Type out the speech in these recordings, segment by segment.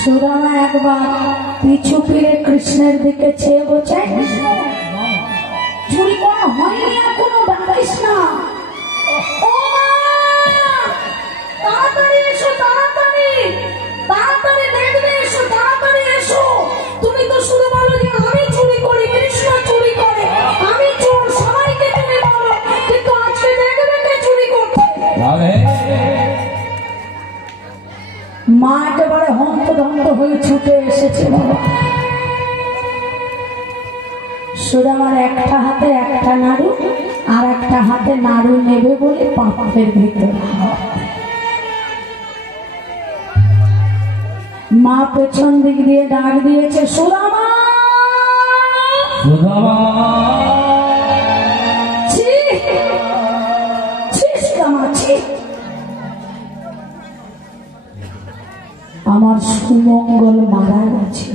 সুদামা একবার পিছু ফিরে কৃষ্ণের দিকে চেয়ে বলছে, চুরি করা হয়নি এখনো, ডাকিস না। তাড়াতাড়ি এসো, তাড়াতাড়ি তাড়াতাড়ি দেখবে, এসো তাড়াতাড়ি এসো। তুমি তো শুধু বলো যে আমি চুরি করি, কৃষ্ণ চুরি করে, আমি চোর, সবাইকে তুমি বলো, কিন্তু আজকে দেখবে কে চুরি করছে। মা একেবারে হন্তদন্ত হয়ে ছুটে এসেছে। সুদামার একটা হাতে একটা নাড়ু আর একটা হাতে নাড়ু নেবে বলে পাপের ভিতরে মা পেছন দিক দিয়ে ডাক দিয়েছে, সুদামা সুদামা। আমার সুমঙ্গল মারা গেছে।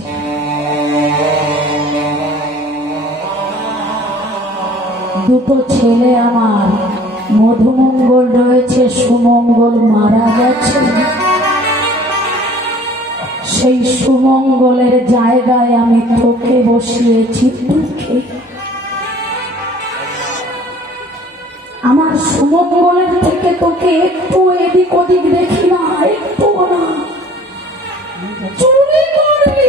দুটো ছেলে আমার, মধুমঙ্গল রয়েছে, সুমঙ্গল মারা গেছে। সেই সুমঙ্গলের জায়গায় আমি তোকে বসিয়েছি। তোকে আমার সুমঙ্গলের থেকে তোকে একটু এদিক ওদিক দেখি না, একটু না। চুরি করবি,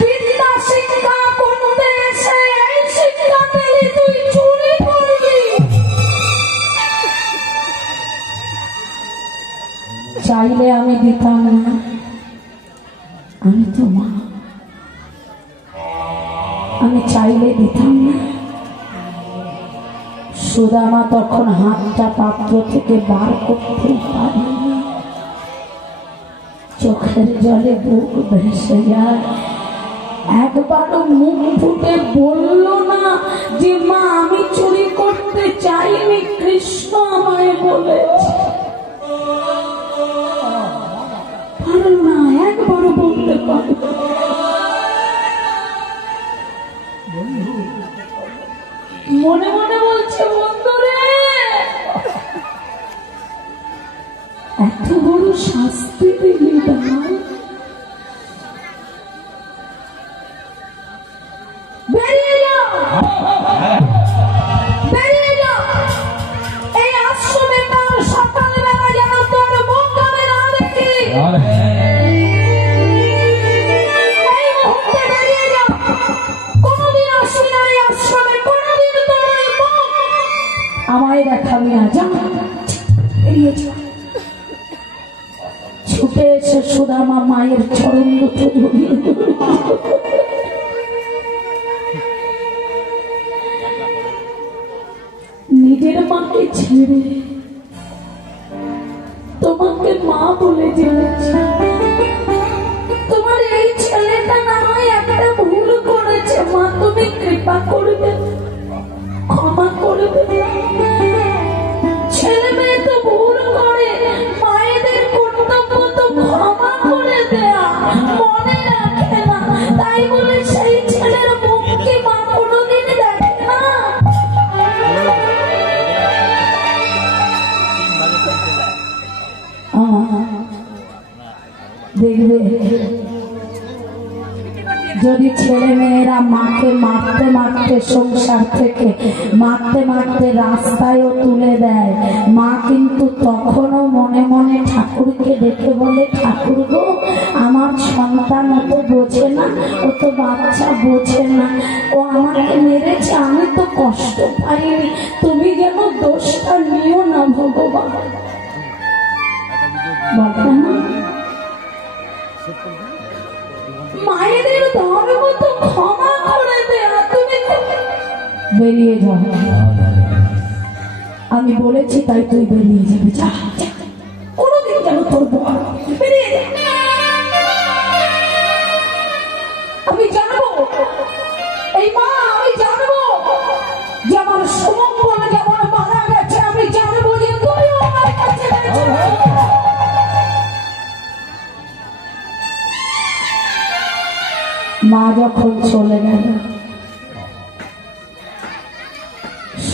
বিদ্যা শিক্ষা করতে এসে এই শিক্ষা পেলি তুই চুরি করবি। চাইলে আমি দিতাম না, আমি তো মা, আমি চাইলে দিতাম না। সুদামা তখন হাতটা পাত্র থেকে বার করতে পারে, চোখের জলে বুক ভেসে যায়। একবারও মুখ ফুটে বলল না যে মা আমি চুরি করতে চাইনি, কৃষ্ণ আমায় বলেছে। পারল না, একবারও বলতে পারল। মনে মনে বলছে, বন্ধুরে এত বড় শাস্তি পেলি দাঁড়, বেরিয়ে যাও, বেরিয়ে যাও। এই আশ্রমে কাল সকালবেলা যেন তোর মুখ আমি না দেখি। এই মুহূর্তে বেরিয়ে যাও, কোনদিন আসি না এই আশ্রমে, কোনদিন তোর ওই মুখ আমায় দেখাবি না, যা বেরিয়ে যাও। ছুটে এসে সুদামা মায়ের চরণ দুটো জড়িয়ে নিজের মাকে ছেড়ে তোমাকে মা বলে জেনেছি। তোমার এই ছেলেটা না হয় একটা ভুল করেছে, মা তুমি কৃপা করবে, ক্ষমা করবে। ছেলে মেয়ে তো ভুল করে, মায়েদের কর্তব্য তো ক্ষমা করে দেয়া, মনে রাখে না। তাই বলে সেই ছেলের মুখকে মা কোনোদিন দেখে না। দেখবে যদি ছেলে মেয়েরা মাকে মারতে মারতে সংসার থেকে মারতে মারতে রাস্তায়ও তুলে দেয়, মা কিন্তু তখনও মনে মনে ঠাকুরকে ডেকে বলে, ঠাকুর গো আমার সন্তান অত বোঝে না, ও তো বাচ্চা বোঝে না, ও আমাকে মেরেছে, আমি তো কষ্ট পাইনি, তুমি যেন দোষটা নিও না ভগবান। বলতে না মায়েদের ধর্ম তো ক্ষমা করে দেয়া, তুমি বেরিয়ে যাও। আমি বলেছি তাই তুই বেরিয়ে যাবি, যা, কোনোদিন যেন তোর বেরিয়ে যা। আমি জানবো এই মা, আমি জানবো যে আমার সুমঙ্গল যেমন মারা গেছে, আমি জানবো যে তুমিও আমার কাছে গেছো। মা যখন চলে গেল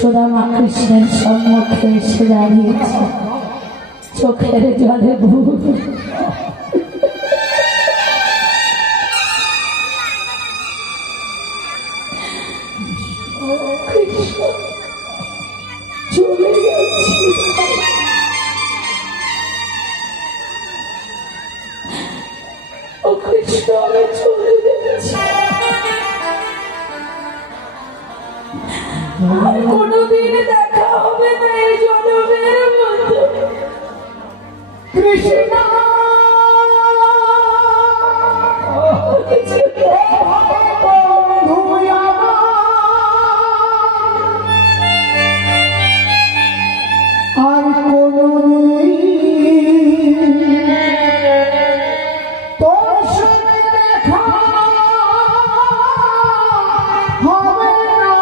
সুদামা কৃষ্ণের সম্মুখে এসে দাঁড়িয়েছে, চোখের জলে ভুল। চলে যাচ্ছি, ও কৃষ্ণ আমি চলে যাচ্ছি, আর কোনদিন দেখা হবে না এই জনমের মতো। কৃষ্ণ আর তোর সঙ্গে দেখা হবে না।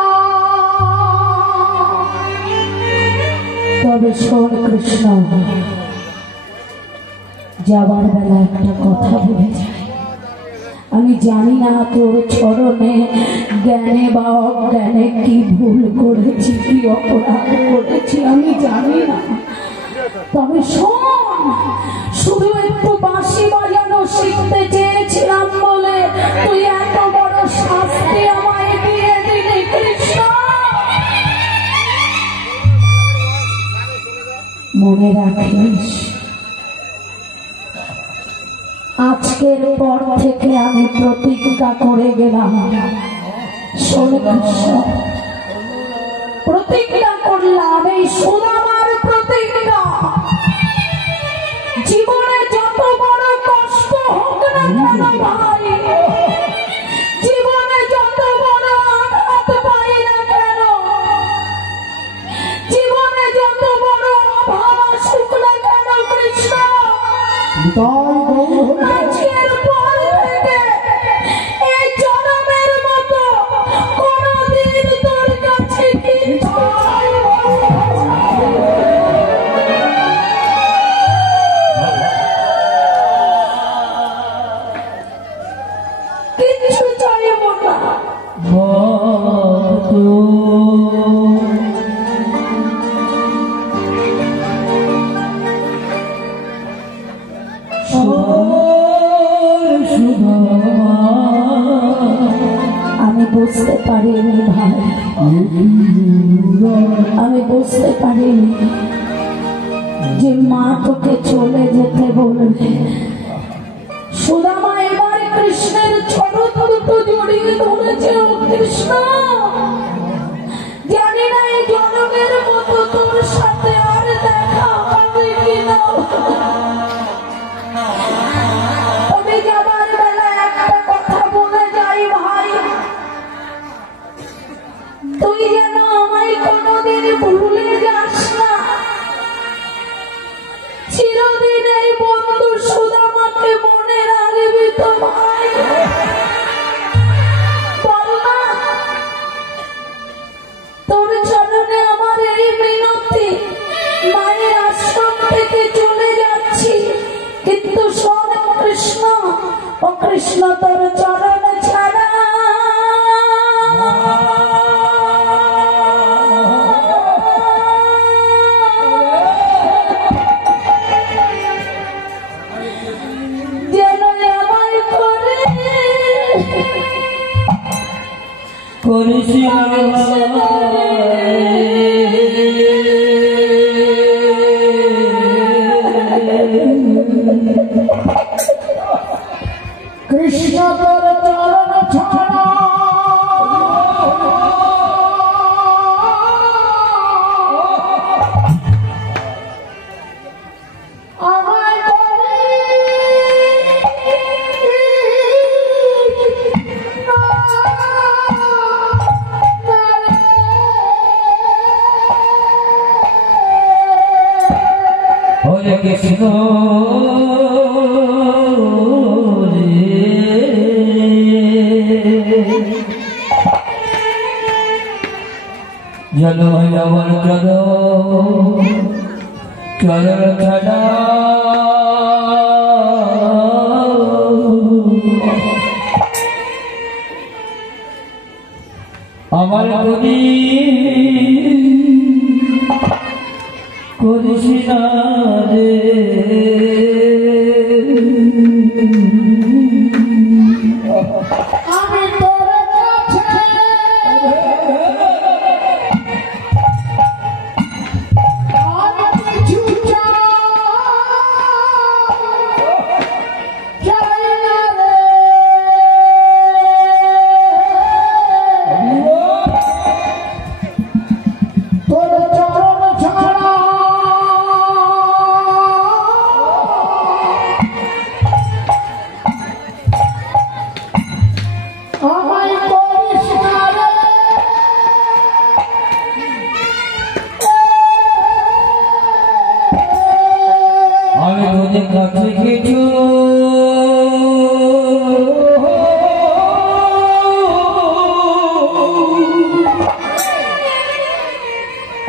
তবে শোন কৃষ্ণ, যাবার বেলা একটা কথা বলে যায়। আমি জানি না তোর চরণে জ্ঞানে বা অজ্ঞানে কি ভুল করেছি, কি অপরাধ করেছি আমি জানি না। তবে শোন, শুধু একটু বাঁশি বাজানো শিখতে চেয়েছিলাম বলে তুই এত বড় শাস্তি আমায় দিয়ে দিলি কৃষ্ণ। মনে রাখিস, আজকের পর থেকে আমি প্রতিজ্ঞা করে গেলাম, শোন কৃষ্ণ, প্রতিজ্ঞা করলাম, এই সুদামার প্রতিজ্ঞা, জীবনে যত বড় কষ্ট হোক না কেন ভাই, জীবনে যত বড় আঘাত পাই না কেন, জীবনে যত বড় অভাব আসুক না কেন কৃষ্ণ, আজকের পর থেকে এই জনমের মতো কোনদিন তোর কাছে কিচ্ছু চাইব না। আমি বুঝতে পারিনি ভাই, আমি বুঝতে পারিনি যে মা তোকে চলে যেতে বলবে। সুদামা এবার কৃষ্ণের ছোট দুটো জড়িয়ে ধরেছে। ও কৃষ্ণ, জানি না এই জনমের মতো তোর সাথে আর দেখা হবে কিনা, তবে যাবার বেলা একটা কথা বলে যাই ভাই, তুই যেন আমায় কোনদিন ভুলে যাস না। চিরদিন এই বন্ধু সুদামাকে মনে রাখবি তো ভাই, বল না। তোর চরণে আমার এই মিনতি, মায়ের আশ্রম থেকে চলে যাচ্ছি, কিন্তু শোন কৃষ্ণ, ও কৃষ্ণ, তোর চরণ ছাড়া যেন আমায় করিস কৃষ্ণ তোর চরণ ছাড়া আমায় হরে কৃষ্ণ জল আমার জল চরণ ছাড়া আমার করিস না রে আমি তোর কাছে আর কিছু চাই না রে তোর চরণ ছাড়া আমায় করিস না রে আমি তোদের কাছে কিছু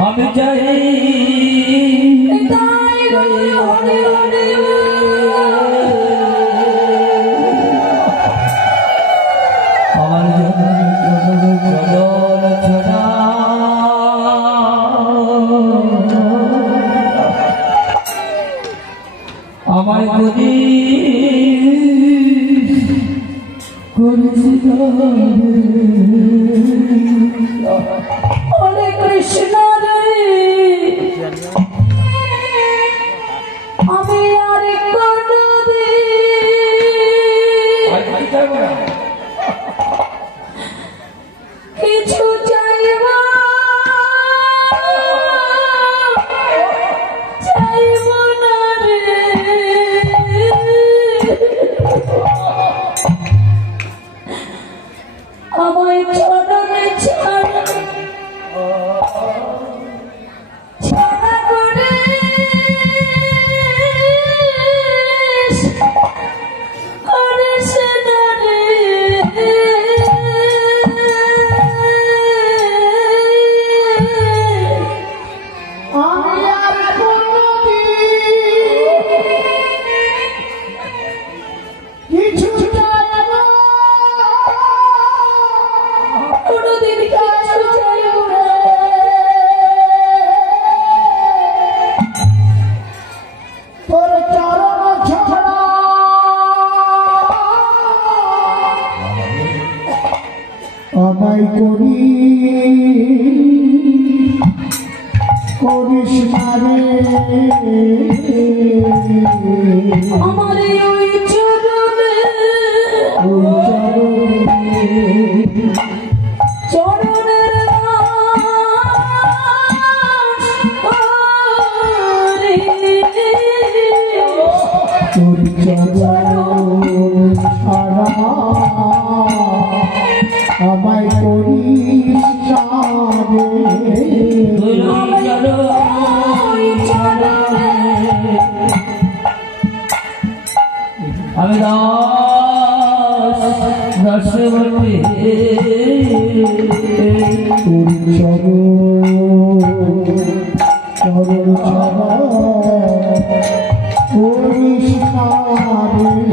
আমি চাই আমার চরণ ছড়া আমায় করিস হরে কৃষ্ণ রে আমি আর কোনদিন কিছু চাইব না রে আমায় চরণে ছাড়া করে করিস না রে আমি আর কোনদিন কিছু চাই না কোনদিন কিছু চাইব না তোর চরণ ছাড়া আমায় করিস না রে আমার ওই চরণে চরণের তোর চরণ ছাড়া আমায় করিস না রে আমি রসবতী তোর চরণ ছাড়া করিস না রে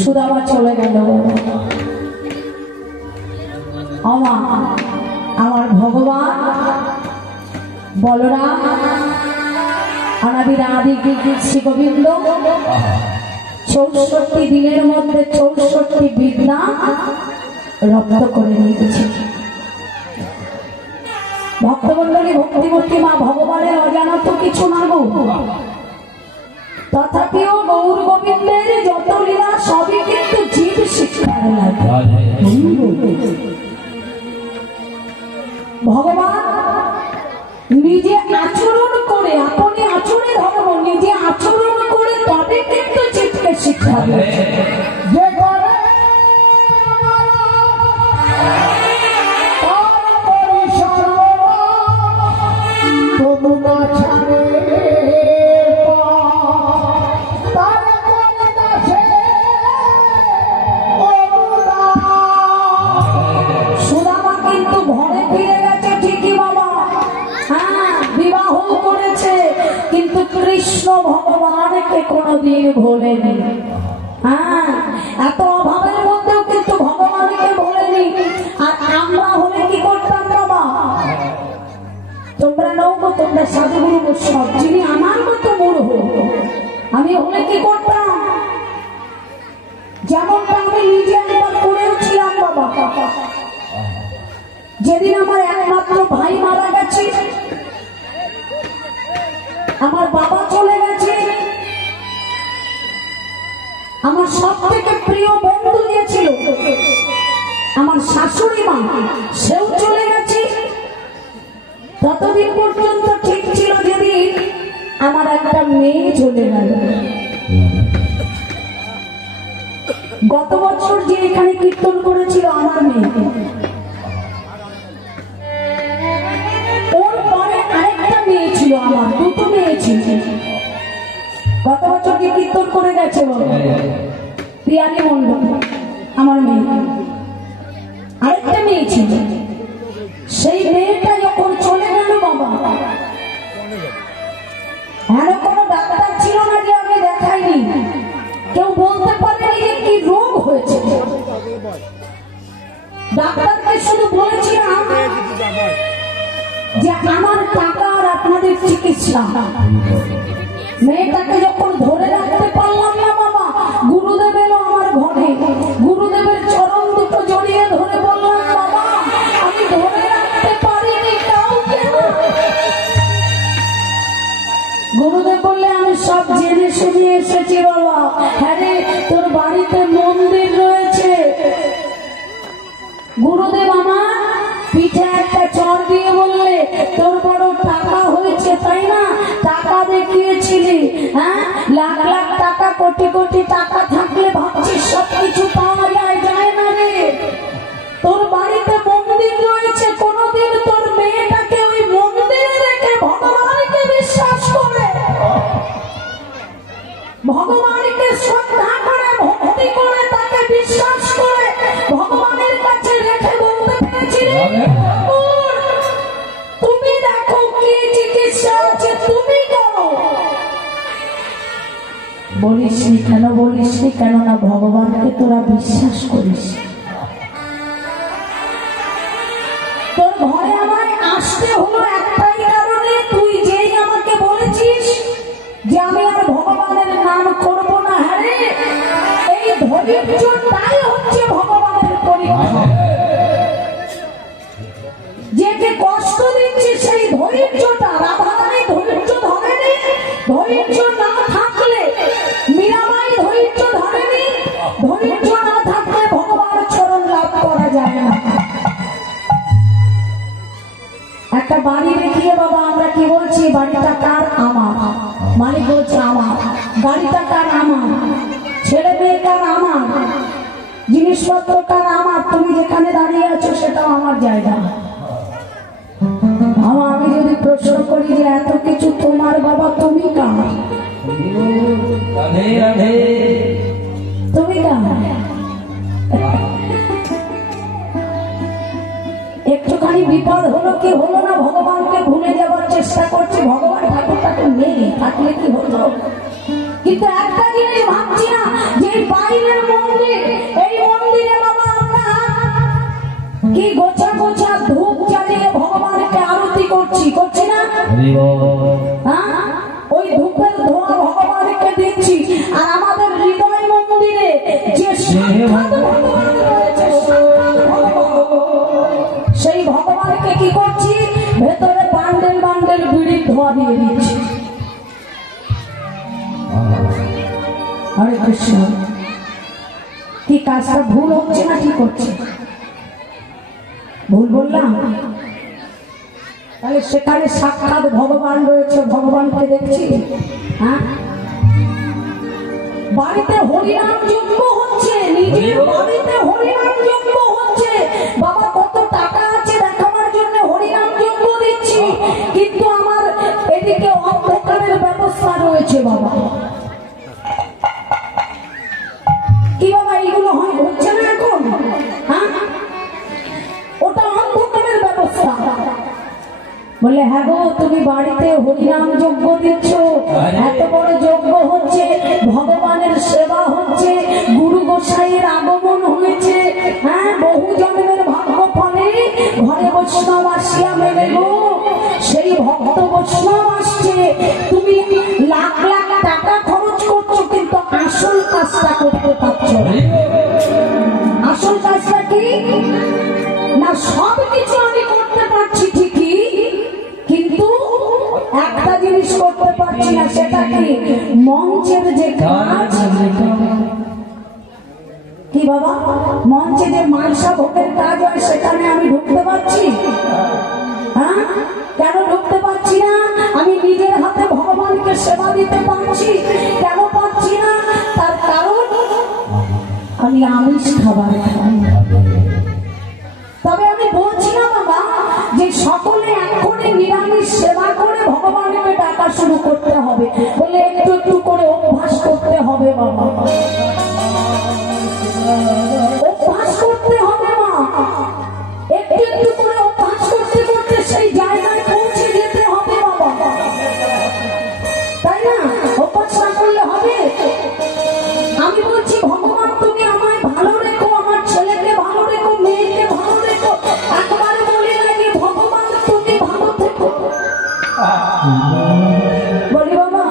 সুদামা চলে গেল। আমার ভগবান বলরাম আনাদি শ্রী গোবিন্দ 64 দিনের মধ্যে 64 বিদ্যা রপ্ত করে নিয়েছে। ভক্তমন্ডলী ভক্তিমূর্তি মা ভগবানের অজানত কিছু না গো, তথাপিও গৌর গোবিন্দের যত লীলা সবই কিন্তু জীব শিক্ষার লাগে। ভগবান নিজে আচরণ করে, আপনি আচরণে ধর্ম নিজে আচরণ করে তবে কিন্তু জীবকে শিক্ষা দিয়েছে। যে করে তবু না ছাড়ে সুদামা কিন্তু ঘরে ফিরে গেছে ঠিকই বাবা, হ্যাঁ বিবাহ করেছে, কিন্তু কৃষ্ণ ভগবানকে কোনোদিন ভোলেনি। হ্যাঁ এত অভাবের মধ্যেও কিন্তু ভগবানকে ভোলেনি। আর আমরা হলে কি করতাম বাবা? তোমরা নৌকো, তোমরা সাধুগুরু সব, যিনি আমার মতো মূঢ়, আমি হলে কি করতাম? যেমনটা আমি নিজে একবার করেও ছিলাম বাবা। যেদিন আমার একমাত্র ভাই মারা গেছে, আমার বাবা চলে গেছে, আমার সব থেকে প্রিয় বন্ধু গিয়েছিল, আমার শাশুড়ি মা সেও চলে গেছে। ততদিন পর্যন্ত ঠিক ছিল, যেদিন আমার একটা মেয়ে চলে গেল। গত বছর যে এখানে কীর্তন করেছিল আমার মেয়ে, ওর পরে আরেকটা মেয়ে ছিল, আমার দুটো মেয়ে ছিল। গত বছর যে কীর্তন করে গেছে পিয়ালি মন্ডল, আমার মেয়ে, আরেকটা মেয়ে ছিল। সেই মেয়েটা যখন চলে গেল বাবা, এমন কোনো ডাক্তার ছিল না যে আমি দেখাইনি, কেউ বলতে পারেনি যে কি রোগ হয়েছে। ডাক্তারকে শুধু বলেছিলাম যে আমার টাকা আর আপনাদের চিকিৎসা। মেয়েটাকে যখন ধরে রাখতে পারলাম না বাবা, গুরুদেব এলো আমার ঘরে, গুরুদেবের চরণ দুটো জড়িয়ে ধরে বললাম, বাবা আমি ধরে রাখতে পারিনি কাউকে। গুরুদেব বললে, আমি সব জেনে শুনে এসেছি বাবা। হ্যাঁ রে, তোর বাড়িতে মন্দির রয়েছে। গুরুদেব আমার পিঠে একটা চর দিয়ে বললে, তোর বড় টাকা হয়েছে তাই না, টাকা দেখিয়েছিলি, হ্যাঁ লাখ লাখ টাকা, কোটি কোটি টাকা থাকলে ভাবছিস সবকিছু পাওয়া যায়, যায় না রে। তোর বাড়িতে মন্দির রয়েছে, কোনোদিন তোর মেয়েটাকে ওই মন্দিরে রেখে ভগবানকে বিশ্বাস করে, ভগবানকে শ্রদ্ধা করে, ভক্তি করে, তাকে বিশ্বাস করে ভগবানের কাছে রেখে বলতে পেরেছিলি, তুমি দেখো কি চিকিৎসা আছে, তুমি করো। বলিসনি কেন? বলিসনি কেন না ভগবানকে তোরা বিশ্বাস করিস। তোর ঘরে আমায় আসতে হলো একটাই কারণে, তুই যেই আমাকে বলেছিস যে আমি আর ভগবানের নাম করবো না। হ্যাঁ রে, এই ধৈর্যটাই হচ্ছে ভগবানের পরীক্ষা। যে কষ্ট দিচ্ছে সেই ধৈর্যটা, রাধারানী ধৈর্য ধরেনি, ধৈর্য না থাকলে মীরাবাই ধৈর্য ধরেনি, ধৈর্য না থাকলে ভগবানের চরণ লাভ করা যায় না। একটা বাড়ি দেখিয়ে বাবা আমরা কি বলছি, বাড়িটা কার? আমার। মালিক বলছে আমার। গাড়িটা কার? আমার। ছেলে মেয়ে কার? আমার। জিনিসপত্র কার? আমার। তুমি যেখানে দাঁড়িয়ে আছো সেটাও আমার জায়গা। আমি যদি প্রশ্ন করি যে এত কিছু তোমার বাবা, তুমি কার? তুমি কার? একটুখানি বিপদ হলো কি হলো না, ভগবানকে ভুলে যাওয়ার চেষ্টা করছে, ভগবান ঠাকুরটাকে নেই, থাকলে কি হতো। কিন্তু একটা জিনিস ভাবছি না, যে বাইরের মন্দির, এই মন্দিরে বাবা আমরা কি গোছা গোছা ধূপ জ্বালিয়ে ভগবানকে আরতি করছি, করছি না? হ্যাঁ, ওই ধূপের ধোঁয়া ভগবানকে দিচ্ছি, আর আমাদের হৃদয় মন্দিরে যে সাক্ষাৎ ভগবান রয়েছে, সেই ভগবানকে কি করছি, ভেতরে বান্ডেল বান্ডেল বিড়ির ধোঁয়া দিয়ে দিচ্ছি। হরে কৃষ্ণ। কি কাজটা ভুল হচ্ছে না কি করছে? ভুল বললাম? তাহলে সেখানে সাক্ষাৎ ভগবান রয়েছে, ভগবানকে দেখছি। হ্যাঁ, বাড়িতে হরিনাম যজ্ঞ হচ্ছে, নিজের বাড়িতে হরিনাম যজ্ঞ হচ্ছে। বাবা কত টাকা আছে দেখাবার জন্য হরিনাম যজ্ঞ দিচ্ছি, কিন্তু আমার এদিকে অন্ধকারের ব্যবস্থা রয়েছে। বাবা কি বাবা এইগুলো হচ্ছে না এখন? হ্যাঁ, ওটা অন্ধকারের ব্যবস্থা। বলে হ্যাঁ গো, তুমি বাড়িতে হরিনাম যজ্ঞ দিচ্ছ, এত বড় যজ্ঞ হচ্ছে, ভগবানের সেবা হচ্ছে, গুরু গোসাইয়ের আগমন হয়েছে। হ্যাঁ, বহু জন্মের ভাগ্য ফলে ঘরে বৈষ্ণব আসিয়া মেলে গো, সেই ভক্ত বৈষ্ণব আসছে। তুমি লাখ লাখ টাকা খরচ করছো, কিন্তু আসল কাজটা করতে পারছো। আসল কাজটা কি না, সব কিছু আমি করতে পারছি ঠিকই, কিন্তু একটা জিনিস করতে পারছি না, সেটা কি মঞ্চের যে কাজ। কি বাবা, মঞ্চে যে মানসা ভোগের কাজ হয় সেখানে আমি ঢুকতে পারছি? হ্যাঁ, কেন ঢুকতে পারছি না? আমি নিজের হাতে ভগবানকে সেবা দিতে পারছি, কেন পারছি না? তার কারণ আমি আমিষ খাবার খাই। তবে আমি বলছি না বাবা যে সকলে এখনই নিরামিষ সেবা করে ভগবানকে ডাকা শুরু করতে হবে, বলে একটু একটু করে অভ্যাস করতে হবে। বাবা অভ্যাস করতে হবে মা, একটু একটু করে অভ্যাস করতে করতে সেই জায়গায় পৌঁছে যেতে হবে বাবা, তাই না? অভ্যাস না করলে হবে? আমি বলছি ভগবান তুমি আমায় ভালো রেখো, আমার ছেলেকে ভালো রেখো, মেয়েকে ভালো রেখো, একবারে বলি নাকি ভগবান তুমি ভালো থেকো। বলি বাবা,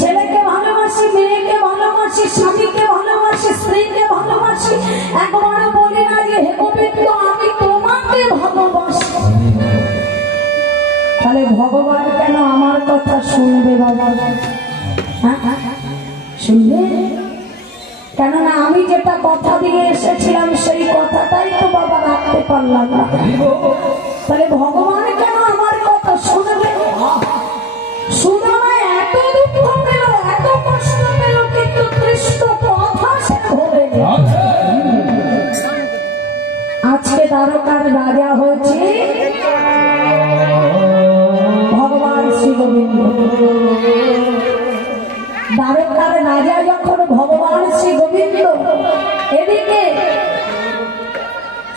ছেলেকে ভালোবাসি, মেয়েকে ভালোবাসি, স্বামীকে ভালোবাসি, স্ত্রীকে ভালোবাসি, একবারে বলি না যে হে গোবিন্দ আমি তোমাকে ভালোবাসি। তাহলে ভগবান কেন আমার কথা শুনবে বাবা? শুনবে? কেননা আমি যেটা কথা দিয়ে এসেছিলাম সেই কথাটাই তো বাবা রাখতে পারলাম না। তাহলে ভগবান কেন আমার কথা শুনবে? সুদামা এত দুঃখ পেল, এত কষ্ট পেল, কিন্তু কৃষ্ণ কথা সে ভোলেনি। আজকে দ্বারকার রাজা হয়েছে ভগবান শ্রী গোবিন্দ। দ্বারকার রাজা যখন ভগবান শ্রী গোবিন্দ, এদিকে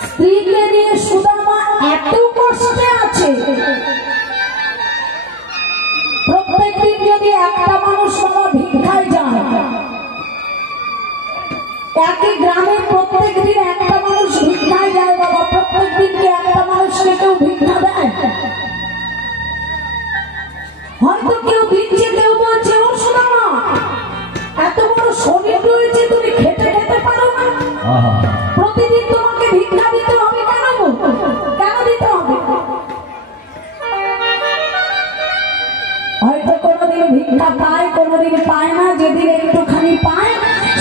স্ত্রীকে নিয়ে সুদামা এত কষ্টে আছে। প্রত্যেকদিন যদি একটা মানুষ বাবা ভিক্ষায় যায়, একই গ্রামে প্রত্যেকদিন একটা মানুষ ভিক্ষায় যায় বাবা, প্রত্যেকদিন কি একটা মানুষকে কেউ ভিক্ষা দেয়? হয়তো কেউ দিচ্ছে, কেউ বলছে ও সুদামা এত বড় শরীর রয়েছে, তুমি খেতে খেতে পারো না, প্রতিদিন তোমাকে ভিক্ষা দিতে হবে কেন? কেন দিতে হবে? হয়তো কোনোদিন ভিক্ষা পায়, কোনোদিন পায় না, যেদিন একটুখানি পায়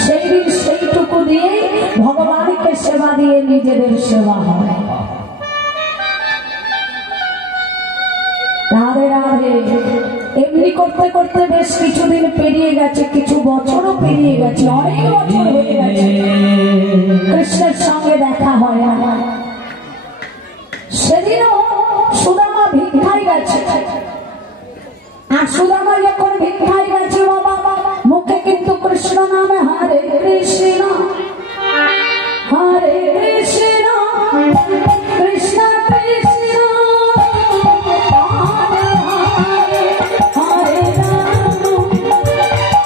সেই দিন সেইটুকু দিয়ে ভগবানকে সেবা দিয়ে নিজেদের সেবা হয়। রাধে রাধে। এমনি করতে করতে বেশ কিছুদিন পেরিয়ে গেছে, কিছু বছরও পেরিয়ে গেছে, অনেক বছর হয়ে গেছে, কৃষ্ণের সঙ্গে দেখা হয় না। সেদিনও সুদামা ভিক্ষায় গেছে, আর সুদামা যখন ভিক্ষায় গেছে বাবা, মুখে কিন্তু কৃষ্ণ নামে হরে কৃষ্ণ হরে কৃষ্ণ কৃষ্ণ কৃষ্ণ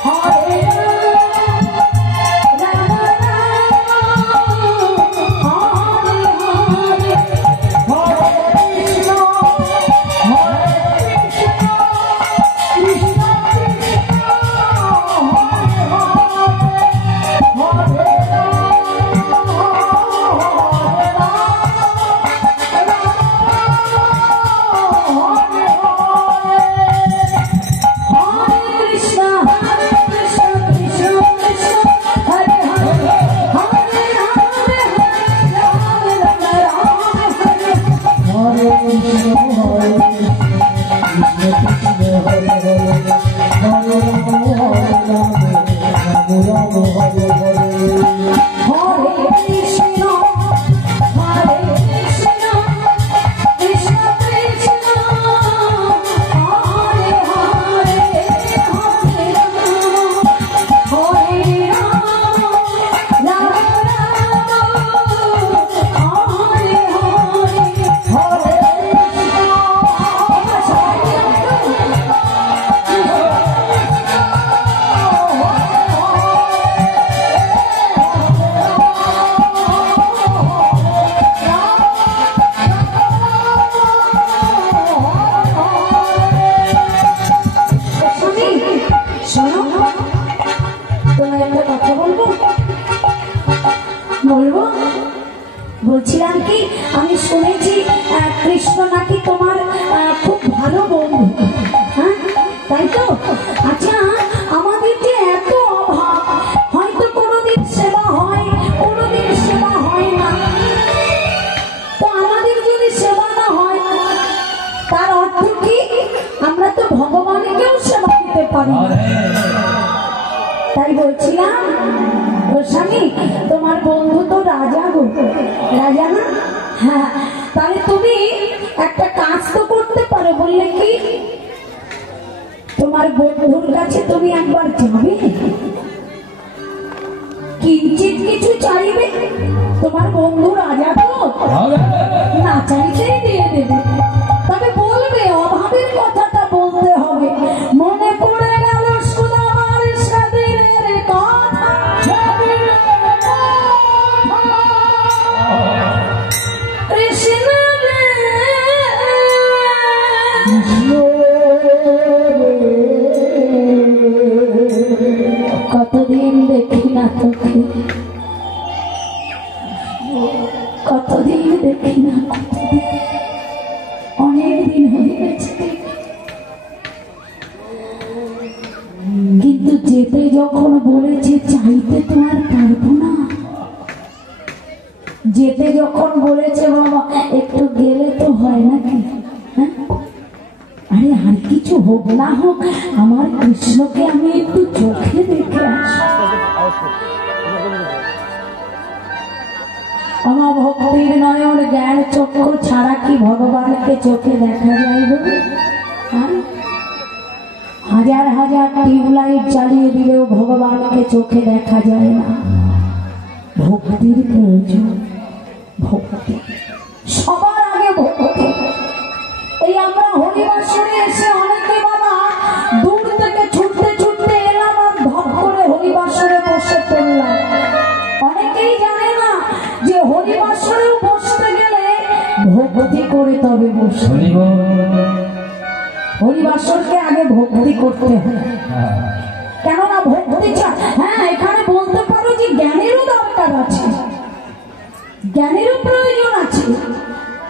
হরে হরে হরে হরে কৃষ্ণ হরে কৃষ্ণ কৃষ্ণ কৃষ্ণ হরে হরে হরে রাম হরে রাম রাম রাম হরে হরে হরে শোনো, তোমার একটা কথা বলবো বলবো বলছিলাম কি, আমি শুনেছি কৃষ্ণ নাকি তোমার খুব ভালো বন্ধু, হ্যাঁ তাই তো? আচ্ছা, আমাদের যে এত অভাব, হয়তো কোনোদিন সেবা হয়, কোনোদিন সেবা হয় না, তো আমাদের যদি সেবা না হয় তার অর্থ কি? আমরা তো ভগবানকেও সেবা দিতে পারি না। তাই বলছিলাম ও স্বামী, তোমার বন্ধু তো রাজা গো, রাজা না? হ্যাঁ, তাহলে তুমি একটা কাজ তো করতে পারো, বললে কি? তোমার বন্ধুর কাছে তুমি একবার যাবে, কিঞ্চিত কিছু চাইবে, তোমার বন্ধু রাজা তো না চাইতেই দিয়ে দেবে, তবে বলবে, অভাবের কথাটা বলতে হবে। মনে পড়ে গেল সুদামার সেদিনের কথা, কৃষ্ণ রে, কতদিন দেখি না তোকে, কতদিন দেখি না, কতদিন, অনেকদিন হয়ে গেছে, কিন্তু যেতে যখন বলেছে চাইতে তো আর পারবো না। যেতে যখন বলেছে বাবা একটু গেলে তো হয় নাকি, হ্যাঁ? আরে আর কিছু হোক না হোক, আমার কৃষ্ণকে আমি একটু চোখে দেখে আসি। আমার ভক্তির নয়ন জ্ঞান চক্ষু ছাড়া কি ভগবানকে চোখে দেখা যায় বলে? হ্যাঁ, হাজার হাজার টিউবলাইট জ্বালিয়ে দিলেও ভগবানকে চোখে দেখা যায় না। ভক্তির প্রয়োজন, ভক্তি সবার আগে, ভক্তি। এই আমরা হরিবাসরে এসে অনেকে বাবা দূর থেকে ছুটতে ছুটতে এলাম আর ধপ করে হরিবাসরে বসে পড়লাম। অনেকেই জানে না যে হরিবাসরেও বসতে গেলে ভক্তি করে তবে বসে। হরিবাসরকে আগে ভক্তি করতে হয়, কেননা ভক্তি হ্যাঁ এখানে বলতে পারো যে জ্ঞানেরও দরকার আছে, জ্ঞানেরও প্রয়োজন আছে,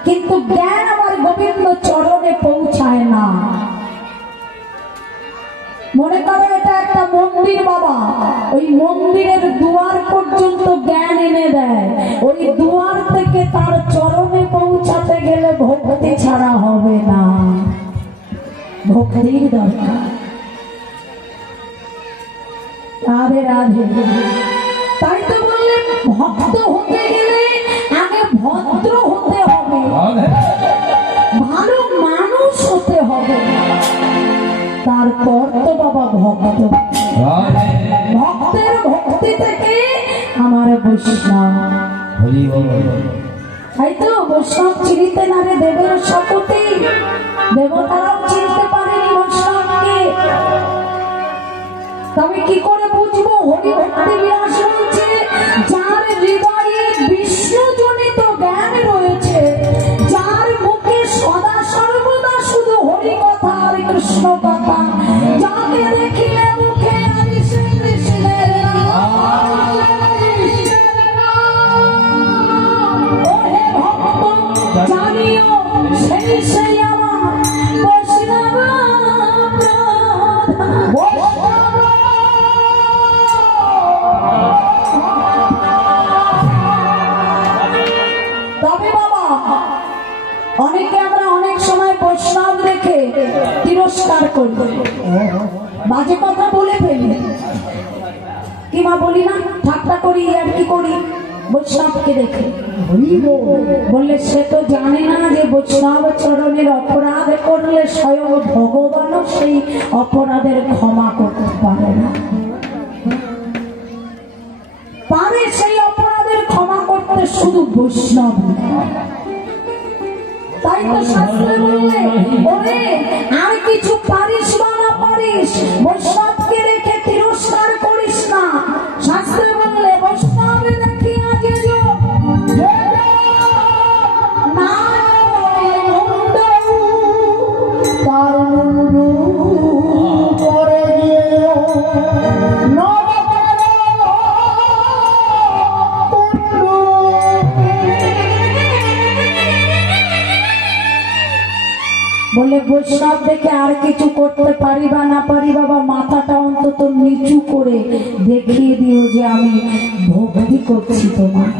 কিন্তু জ্ঞান আমার গোবিন্দ চরণে পৌঁছায় না। মনে করো এটা একটা মন্দির বাবা, ওই মন্দিরের দুয়ার পর্যন্ত জ্ঞান এনে দেয়, ওই দুয়ার থেকে তার চরণে পৌঁছাতে গেলে ভক্তি ছাড়া হবে না, ভক্তির দরকার। রাধে রাধে। তাই তো বললেন ভক্ত হতে গেলে আগে ভদ্র হতে হবে, ভালো মানুষ হতে হবে, তারপর তো বাবা ভক্ত। ভক্তের ভক্তি থেকে আমার বৈষ্ণব। তাই তো বৈষ্ণব চিনিতে না রে দেবের শপথে, দেবতারাও চিনতে পারেনি বৈষ্ণবকে। তবে কি করে বুঝবো? হরি ভক্তি বিলাস রয়েছে, যার হৃদয়ে বিষ্ণুজনিত জ্ঞান রয়েছে, যার মুখে সদা সর্বদা শুধু হরি কথা আর কৃষ্ণ কথা, যাকে দেখিলে মুখে হরি শ্রী কৃষ্ণের নাম। ওহে ভক্ত জানিও সেই সেই আমার বৈষ্ণব তবে বাবা অনেকে আমরা অনেক সময় বৈষ্ণব রেখে তিরস্কার করি, বাজে কথা বলে ফেলি। কি বলি না, ঠাট্টা করি আর কি করি বৈষ্ণবকে দেখে। বললে সে তো জানে না যে বৈষ্ণব চরণের অপরাধ করলে স্বয়ং ভগবানও সেই অপরাধের ক্ষমা করতে পারে না। পারে সেই অপরাধের ক্ষমা করতে শুধু বৈষ্ণব। তাই তো শাস্ত্রে বললে ওরে আর কিছু পারিস বা না পারিস, বৈষ্ণবকে রেখে তিরস্কার করিস না। শাস্ত্রে বললে বৈষ্ণবে দেখিয়া যে বলে বৈষ্ণব দেখে আর কিছু করতে পারি বা না পারি, বাবা মাথাটা অন্তত নিচু করে দেখিয়ে দিও যে আমি ভক্তি করছি তোমার।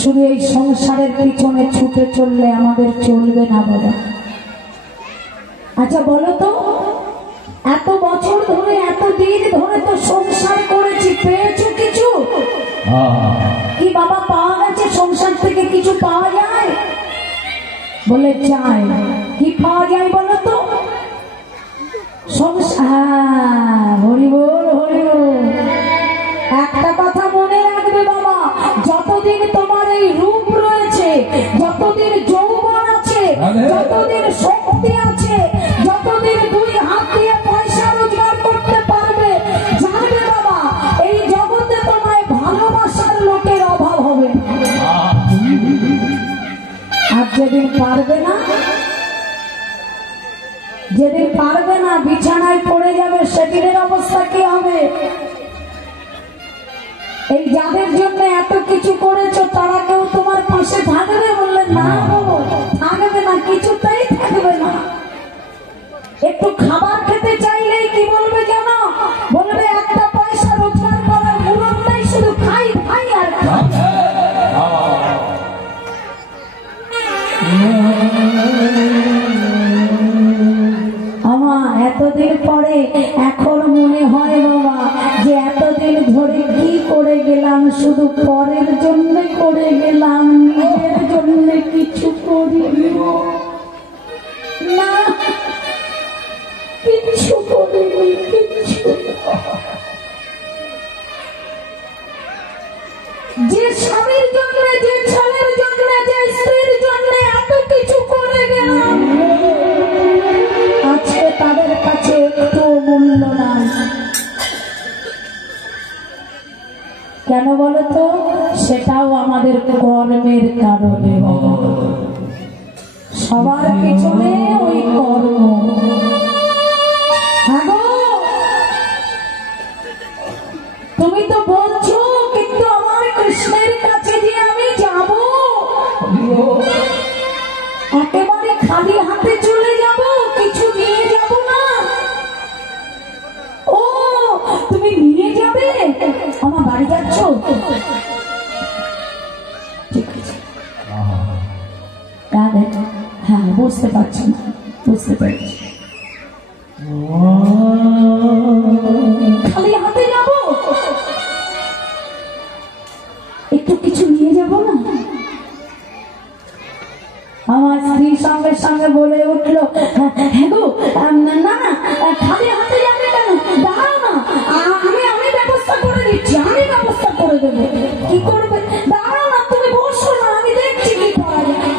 শুধু এই সংসারের পিছনে ছুটে চললে আমাদের চলবে না বাবা। আচ্ছা বলো তো, এত বছর ধরে এত দিন ধরে তো সংসার করেছি, পেয়েছো কিছু? কি বাবা পাওয়া গেছে? সংসার থেকে কিছু পাওয়া যায়? বলে চাই। কি পাওয়া যায় বলো তো? হরি বল হরি বল। একটা কথা মনে রাখবে বাবা, যতদিন তোমার এই রূপ রয়েছে, যতদিন যৌবন আছে, যতদিন শক্তি আছে, যতদিন দুই হাত দিয়ে পয়সা রোজগার করতে পারবে, জানবে বাবা এই জগতে তোমায় ভালোবাসার লোকের অভাব হবে না। আর যেদিন পারবে না, যেদিন পারবে না বিছানায় পড়ে যাবে, সেদিনের অবস্থা কি হবে? এই যাদের জন্য এত কিছু করেছো তারা কেউ তোমার পাশে থাকবে? বললে না বাবু, থাকবে না, কিছুতেই থাকবে না। একটু খাবার খেতে চাইলেই কি বলবে জানো? বলবে একটা পয়সা রোজগার করার মুরতটাই শুধু খাই খাই আর খাই। আমার এতদিন পরে এখন মনে হয় বাবা যে এতদিন ধরে কি করে গেলাম, শুধু পরের জন্য করে গেলাম, নিজের জন্য কিছু করিনি না, কিছু করিনি, কিছু। যে স্বামীর জন্য, যে ছেলের জন্য, যে স্ত্রীর জন্য এত কিছু করে গেলাম, আজকে তাদের কাছে একটু মূল্য নাই। কেন বলতো? সেটাও আমাদের কর্মের কারণে। সবার পিছনে ওই কর্ম। তুমি তো বলছো কিন্তু আমার কৃষ্ণের কাছে যে আমি যাব, একেবারে খালি হাতে চলে যাব, কিছু নিয়ে যাব না। ও তুমি নিয়ে যাবে? আমার বাড়ি যাচ্ছ? ঠিক আছে, হ্যাঁ বুঝতে পারছি না, বুঝতে পারছি। খালি হাতে যাব, একটু কিছু নিয়ে যাব না? আমার স্ত্রী সঙ্গে সঙ্গে বলে উঠলো, হ্যাঁ গো না না, খালি হাতে যাবে কেন? দাঁড়াও না, আমি ব্যবস্থা করে দিচ্ছি, আমি ব্যবস্থা করে দেবো। কি করবে? দাঁড়াও না, তুমি বসো না, আমি দেখছি কি করা যায়।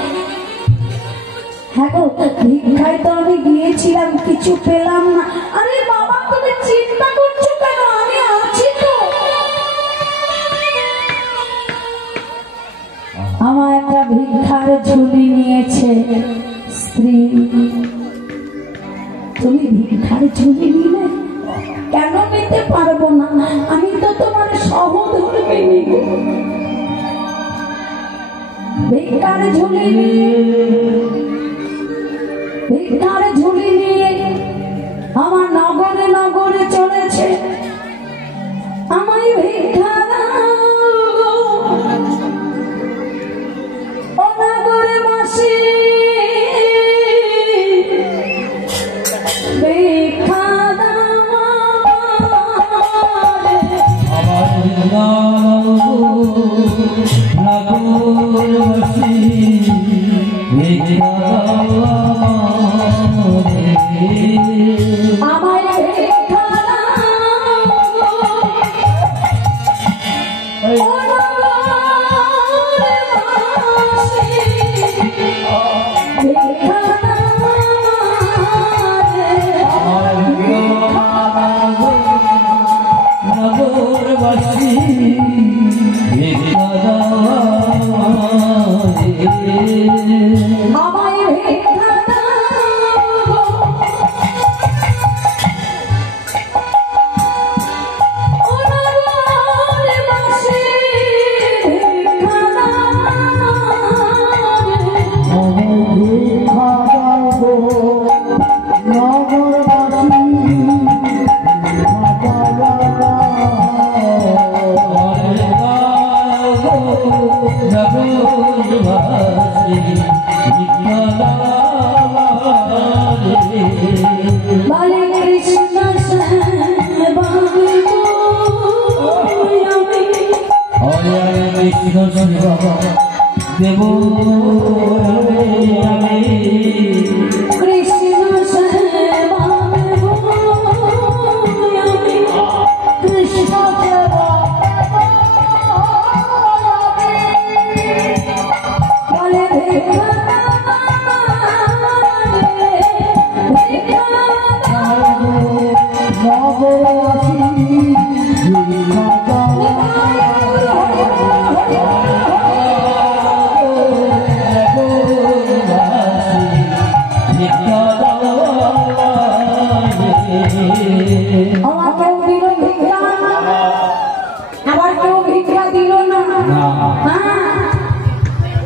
হ্যাঁ গো ভিক্ষায় তো আমি গিয়েছিলাম, কিছু পেলাম না। আরে বাবা তুমি চিন্তা করছো কেন? আমি আছি তো। আমার একটা ভিক্ষার ঝুলি নিয়েছে স্ত্রী। তুমি ভিক্ষার ঝুলি নিলে? কেন নিতে পারবো না? আমি তো তোমার সহধর্মিনী। ভিক্ষার ঝুলি নিয়ে, ভিক্ষার ঝুলি নিয়ে আমার নগরে নগরে চলেছে। আমায় ভিক্ষা নগরে মাসি ভিক্ষা দাও। বলে কৃষ্ণ দেব আমি কৃষ্ণ সেবা কৃষ্ণ সেবা বলে আমাকেও দিল ভিক্ষা আবার কেউ ভিক্ষা দিল না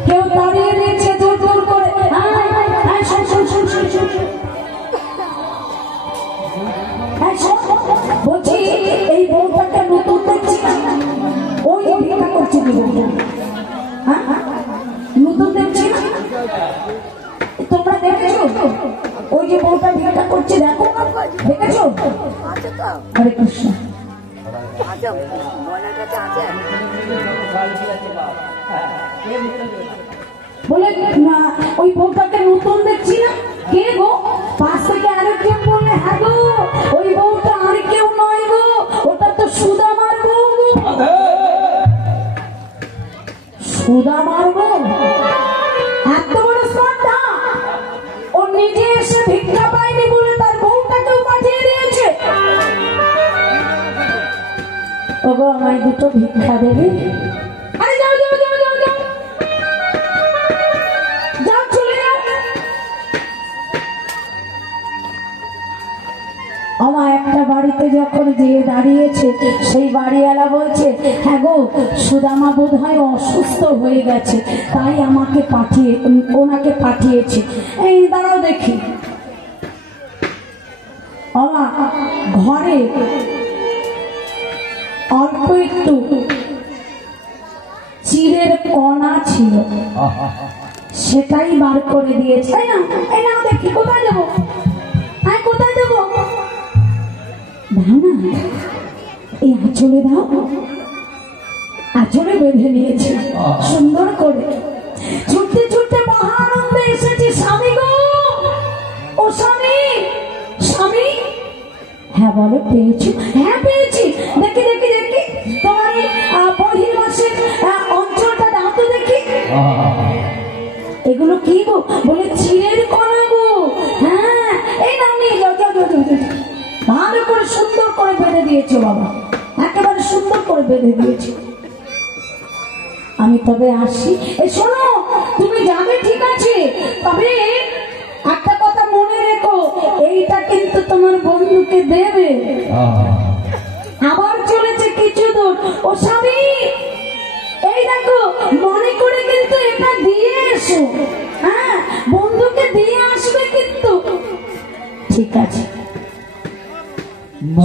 কেউ দাঁড়িয়ে দিচ্ছে দূর দূর করে বলছি এই বউটাকে নতুন দেখছি ওই ভিক্ষা করছে নতুন দেখছি তোমরা দেখেছো ওই যে বউটা ভিক্ষা করছে দেখো দেখেছো হরে কৃষ্ণ বলে না ওই বউটাকে নতুন দেখছি না কে গো পাশ থেকে আরেকজন বললে হ্যাঁ গো ওই বউটা আর কেউ নয় গো ওটা তো সুদামার বউ সুদামার বউ এত বড় শ্রদ্ধা ও নিজে এসে ভিক্ষা পায়নি বলে তার বউটাকেও পাঠিয়ে দিয়েছে ওগো আমায় দুটো ভিক্ষা দেবে আরে যাও যাও যাও যাও যাও যাও চলে যাও আমার একটা বাড়িতে যখন যেয়ে দাঁড়িয়েছে সেই বাড়িওয়ালা বলছে হ্যাঁ গো সুদামা বোধ হয় অসুস্থ হয়ে গেছে তাই আমাকে ওনাকে পাঠিয়েছে এই দাঁড়াও দেখি আমার ঘরে অল্প একটু চিড়ের কণা ছিল সেটাই বার করে দিয়েছে এই না দেখি কোথায় যাবো কোথায় যাবো দাও না এই আঁচলে দাও আঁচলে বেঁধে নিয়েছে সুন্দর করে ছুটতে ছুটতে মহানন্দে এসেছি স্বামী গো ও স্বামী স্বামী হ্যাঁ বলো পেয়েছো হ্যাঁ পেয়েছি দেখি দেখি দেখি তোমার বহির মাসের অঞ্চলটা দাও তো দেখি এগুলো কি গো বলে চিড়ের কণা গো হ্যাঁ এই নাও নিয়ে যাও যাও যাও ভালো করে সুন্দর করে বেঁধে দিয়েছো বাবা একেবারে সুন্দর করে বেঁধে দিয়েছো আমি তবে আসি এই শোনো তুমি যাবে ঠিক আছে তবে একটা কথা মনে রেখো এইটা কিন্তু তোমার বন্ধুকে দেবে আবার চলেছে কিছু দূর ও স্বামী এই দেখো মনে করে কিন্তু এটা দিয়ে এসো হ্যাঁ বন্ধুকে দিয়ে আসবে কিন্তু ঠিক আছে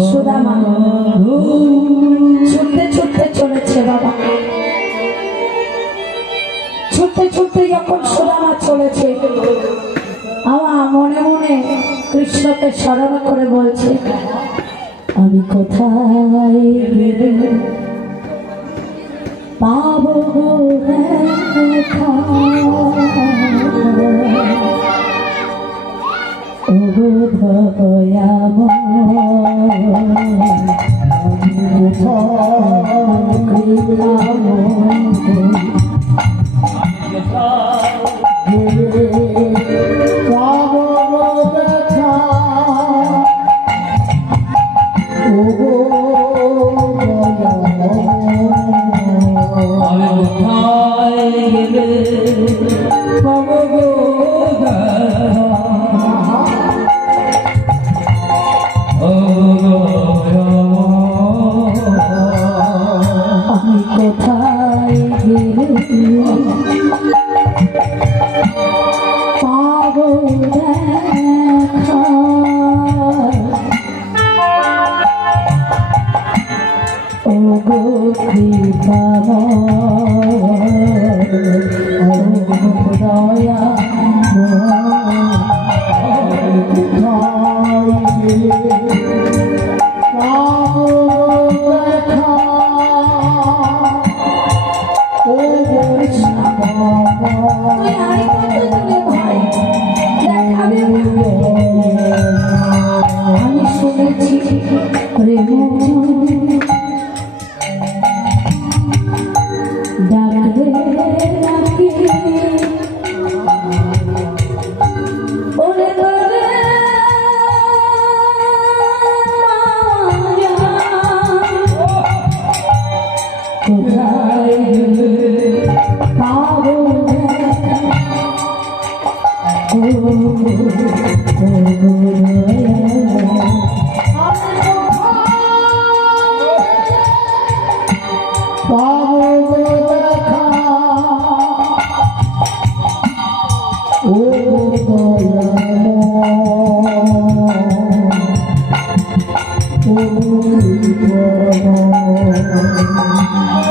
সুদামা ছুটতে ছুটতে চলেছে বাবা ছুটতে ছুটতে যখন সুদামা চলেছে আমার মনে মনে কৃষ্ণকে স্মরণ করে বলছে আমি কোথায় গেলে পাবো দেখা ও গো কৃপাময় ও দয়া আমি শুনেছি প্রেম ডাকবে নাকি ওরে ওরে কোথায় পাবো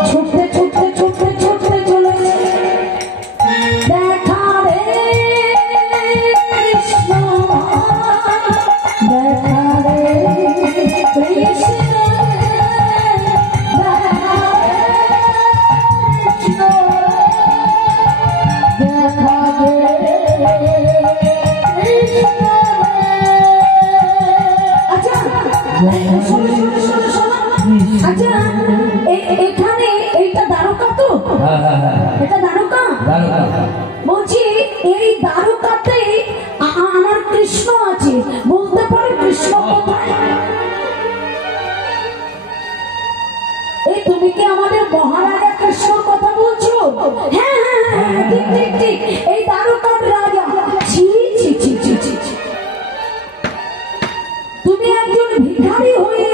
ছুটতে ছুটতে ছুটতে ছুটতে চলে দেখা রে কৃষ্ণ দেখা রে কৃষ্ণ দেখা রে কৃষ্ণ দেখা রে কৃষ্ণ। আচ্ছা শোনো শোনো শোনো শোনো আচ্ছা এখানে এইটা দ্বারকা তো এটা দ্বারকা বলছি এই দ্বারকাতে আমার কৃষ্ণ আছে বলতে পারে কৃষ্ণ কোথায়? এই তুমি কি আমাদের মহারাজা কৃষ্ণর কথা বলছো? হ্যাঁ হ্যাঁ হ্যাঁ ঠিক ঠিক ঠিক এই দ্বারকার রাজা। ছি ছি ছি ছি ছি তুমি একজন ভিখারি হয়ে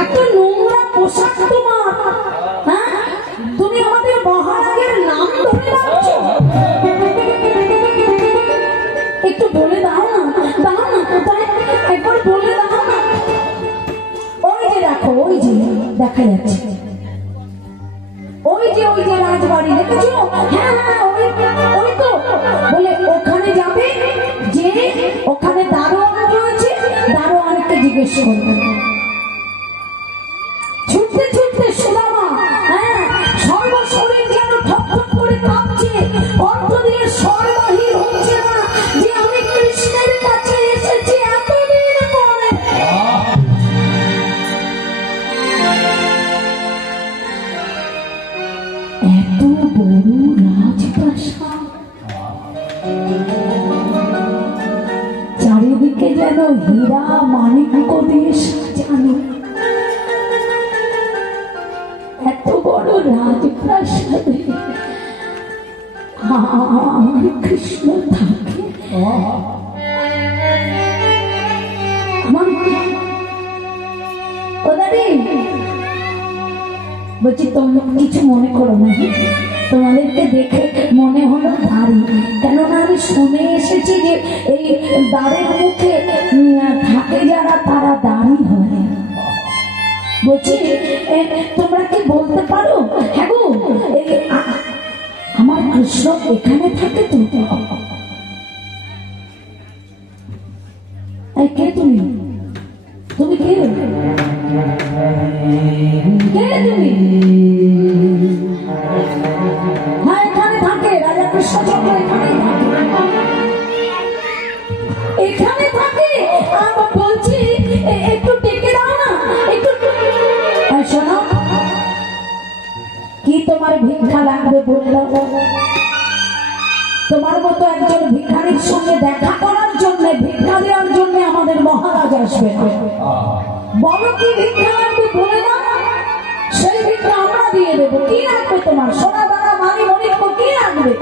এত নোংরা পোশাক তোমার, হ্যাঁ তুমি আমাদের মহারাজের নাম ধরে রাখছো। একটু বলে দাও না কোথায় একবার বলে দাও না। ওই যে দেখো ওই যে দেখা যাচ্ছে ওই যে রাজবাড়ি দেখেছো? হ্যাঁ হ্যাঁ ওই তো বলে ওখানে যাবে যে ওখানে দারোয়ান রয়েছে দারোয়ানকে জিজ্ঞেস করবে। ছুটতে ছুটতে সুদামা হ্যাঁ সর্বশরীর যেন ঠক ঠক করে কাঁপছে, কণ্ঠ দিয়ে স্বর বাহির হচ্ছে না যে আমি কৃষ্ণের কাছে এসেছি এতদিন পরে। এত বড় রাজপ্রাসাদ, চারিদিকে যেন হীরা মানিক্য দিয়ে সাজানো। এত বড় রাজপ্রাসাদে আমার কৃষ্ণ থাকে। আমার বলছি তোমরা কিছু মনে করো না, তোমাদেরকে দেখে মনে হলো দাঁড়ি, কেননা আমি শুনে এসেছি যে এই দ্বারের মুখে থাকে যারা তারা দাঁড়ি হয়। বলছি তোমরা কি বলতে পারো হ্যাঁ গো আমার কৃষ্ণ এখানে থাকে তো? কে তুমি? তুমি কে? কে তুমি? হ্যাঁ এখানে থাকে রাজা কৃষ্ণচন্দ্র, এখানে থাকে। বলছি একটু ডেকে দাও না একটু। শোনো কি তোমার ভিক্ষা লাগবে বললো? তোমার মতো একজন ভিখারির সঙ্গে দেখা করার জন্য ভিক্ষা দেওয়ার জন্য আমাদের মহারাজ আসবে। বলো কি ভিক্ষা লাগবে বলে না, সেই ভিক্ষা আমরা দিয়ে দেবো। কি লাগবে তোমার? সোনা দানা মানি মণিক্য কি লাগবে?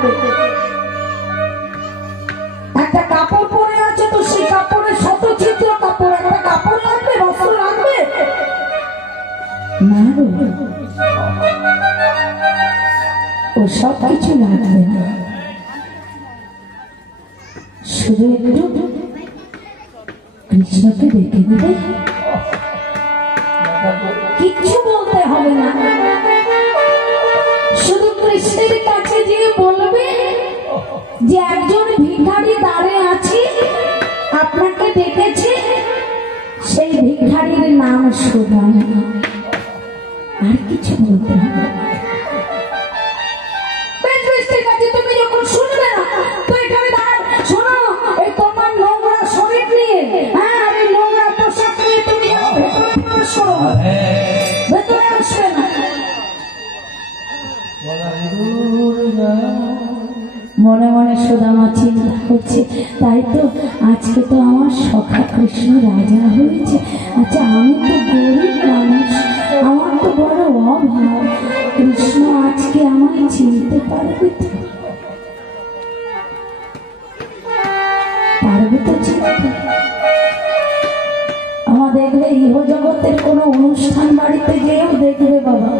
একটা কাপড় পরে আছে তো সেই কাপড়ের শতচিত্র কাপড়, একটা কাপড় লাগবে, বস্ত্র লাগবে না? ও সব কিছু লাগবে না, শুধু একটু কৃষ্ণকে দেখে দিবে। কিচ্ছু বলতে হবে না, শুধু কৃষ্ণের কাছে যে বলবে যে একজন ভিখারি দাঁড়ে আছে, আপনাকে ডেকেছে, সেই ভিখারির নাম সুদামা। আর কিছু বলতে হবে না। ঠিক আছে, তুমি যখন শুনবে না তো এখানে দাঁড়াও, শোনো, এই তোমার নোংরা শরীর নিয়ে, হ্যাঁ, আর এই নোংরা পোশাক নিয়ে তুমি ভেতরে প্রবেশ করো, ভেতরে আসবে না। মনে মনে সুদামা চিন্তা করছে, তাই তো আজকে তো আমার সখা কৃষ্ণ রাজা হয়েছে। আচ্ছা, আমি তো গরিব মানুষ, আমার তো বড় অভাব, কৃষ্ণ আজকে আমায় চিনতে পারবে তো? পারবে তো চিনতে? আমার দেখবে ইহ জগতের কোনো অনুষ্ঠান বাড়িতে যেও দেখবে বাবা,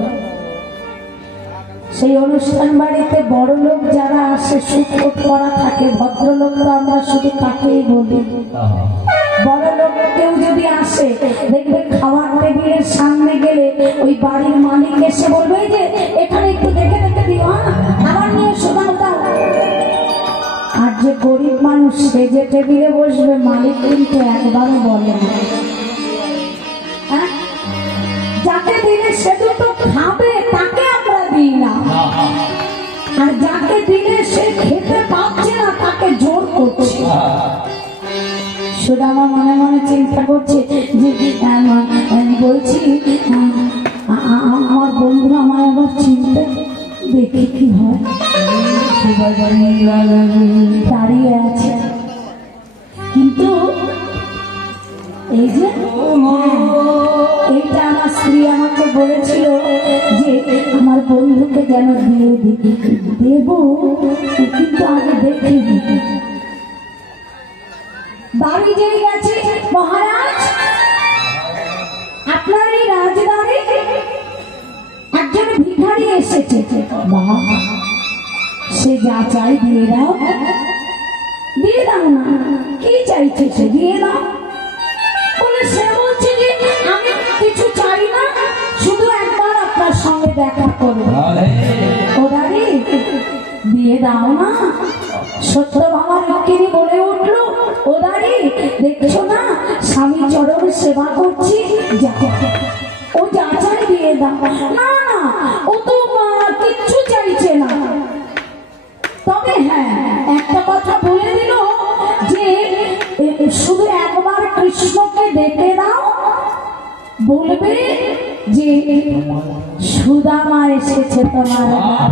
সেই অনুষ্ঠান বাড়িতে বড় লোক যারা আসে, সুটকোট করা থাকে, ভদ্রলোক তো আমরা শুধু তাকেই বলি। বড় লোক কেউ যদি আসে দেখবে, খাওয়ার টেবিলের সামনে গেলে ওই বাড়ির মালিক এসে বলবে যে এখানে একটু দেখে দেখে দিও, আমার নিয়ে শোনাও দাও। আর যে গরিব মানুষ সে যে টেবিলে বসবে, মালিক কিন্তু একবারও বলে না। যাকে দিলে সে দুটো খাবে তাকে আমরা দিই না, আর যাকে দিলে সে খেতে পাচ্ছে না তাকে জোর করছে। সুদামা মনে মনে চিন্তা করছে যে বলছি আমার বন্ধু আমায় আবার চিনতে, দেখি কি হয়। দাঁড়িয়ে আছে, কিন্তু এই যে এইটা আমার স্ত্রী আমাকে বলেছিল যে আমার বন্ধুকে যেন দিয়ে দেব, কিন্তু আগে দেখে বাড়ি যেই গেছে, মহারাজ আপনার এই রাজবাড়ি একজন ভিখারি এসেছে, সে যা চাই দিয়ে দাও। দিয়ে দাও না, কি চাইছে সে দিয়ে দাও। বলে সে বলছে যে আমি কিছু চাই না, শুধু একবার আপনার সঙ্গে দেখা করবো। ওদারি দিয়ে দাও না। সত্য ভাবা রক্ষিণী বলে উঠল, ওদারি দেখছো না স্বামী চরণ সেবা করছি, ও যা চাই দিয়ে দাও। না না, ও তো কিচ্ছু চাইছে না, তবে হ্যাঁ একটা কথা বলে দিল যে শুধু একবার কৃষ্ণকে দেখে দাও, বলবে যে সুদামা এসেছে তোমার।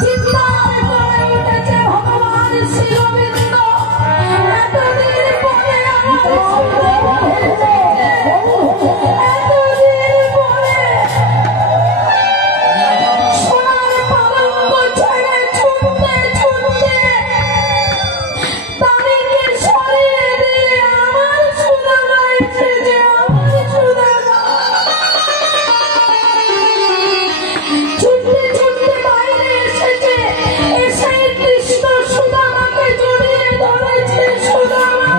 চিন্তা করে উঠেছে ভগবান শ্রী গোবিন্দ, এতদিন পরে সোনার পালঙ্ক ছেড়ে ছুটতে ছুটতে তাদেরকে সরিয়ে দিয়ে আমার সুদামা এসেছে, আমার সুদামা। ছুটতে ছুটতে বাইরে এসেছে, এসে কৃষ্ণ সুদামাকে জড়িয়ে ধরেছে। সুদামা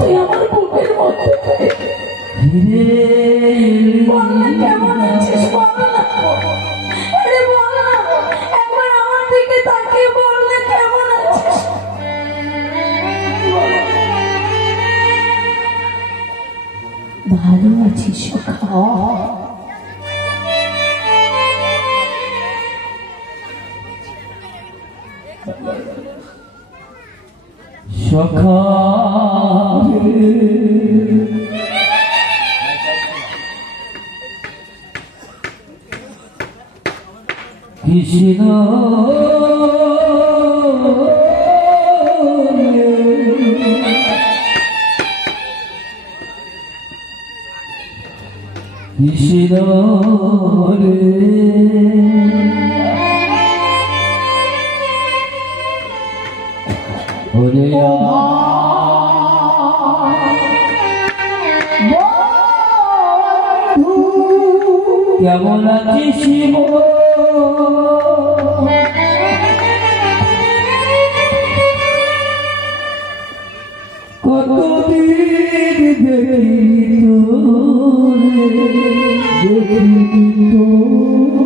তুই আমার বুকের মধ্যে কেমন আছিস বল না, বল না, একবার আমার দিকে তাকিয়ে বললে কেমন আছিস। ভালো আছি সখা। সখা কৃষ্ণ কৃষ্ণ রে ওরে কেমন আছিস শিব কতদিন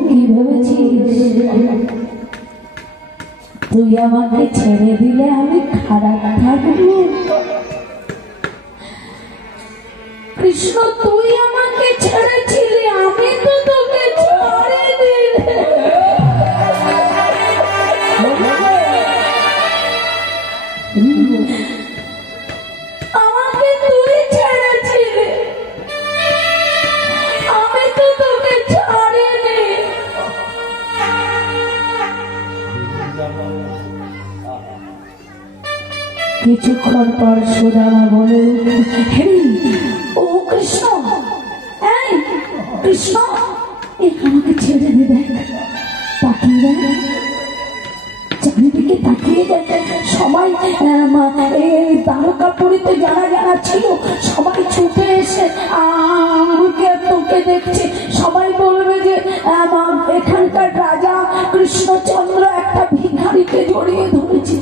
কি ভেবেছিস তুই আমাকে ছেড়ে দিলে আমি খারাপ থাকবো? কৃষ্ণ তুই আমাকে ছেড়েছিলি, আমি তো তোকে ছাড়িনি। আমাকে তুই ছেড়েছিলি, আমি তো তোকে ছাড়িনি। কিছুক্ষণ পর সুদামা বলে ও কৃষ্ণ, এই কৃষ্ণ, আমাকে ছেড়ে দে, দেখ তাকিয়ে দেখ, চারিদিকে তাকিয়ে দেখ, সবাই এই তারকাপুরীতে যারা যারা ছিল সবাই ছুটে এসে আমাকে তোকে দেখছে। সবাই বলবে যে এখানকার রাজা কৃষ্ণচন্দ্র একটা ভিখারিকে জড়িয়ে ধরেছে।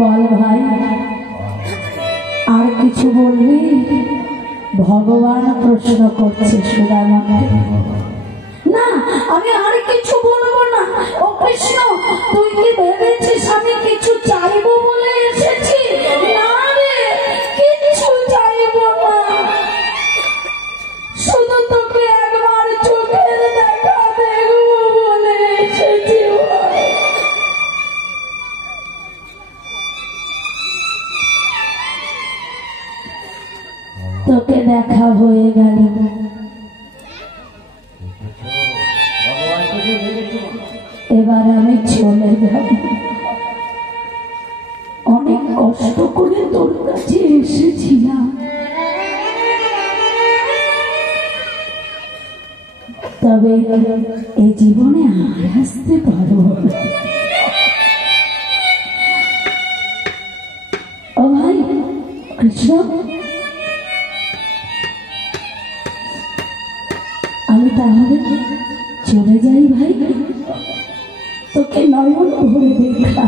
বল ভাই, আর কিছু বলবি? ভগবান প্রশ্ন করছে সুদামাকে। না, আমি আর কিছু বলবো না। ও কৃষ্ণ, তুই কি ভেবেছিস আমি কিছু চাইবো বলে এসেছি? না রে, কিছু চাইবো না, শুধু তোকে একবার চোখের দেখা দেখবো বলে এসেছি। তোকে দেখা হয়ে গেল, এবার আমি চলে যাব। অনেক কষ্ট করে তোর কাছে এসেছিলাম, তবে এই জীবনে আর আসতে পারবো না। ও ভাই কৃষ্ণ, আমি তাহলে চলে যাই ভাই, তোকে নয়ন ভরে দেখা,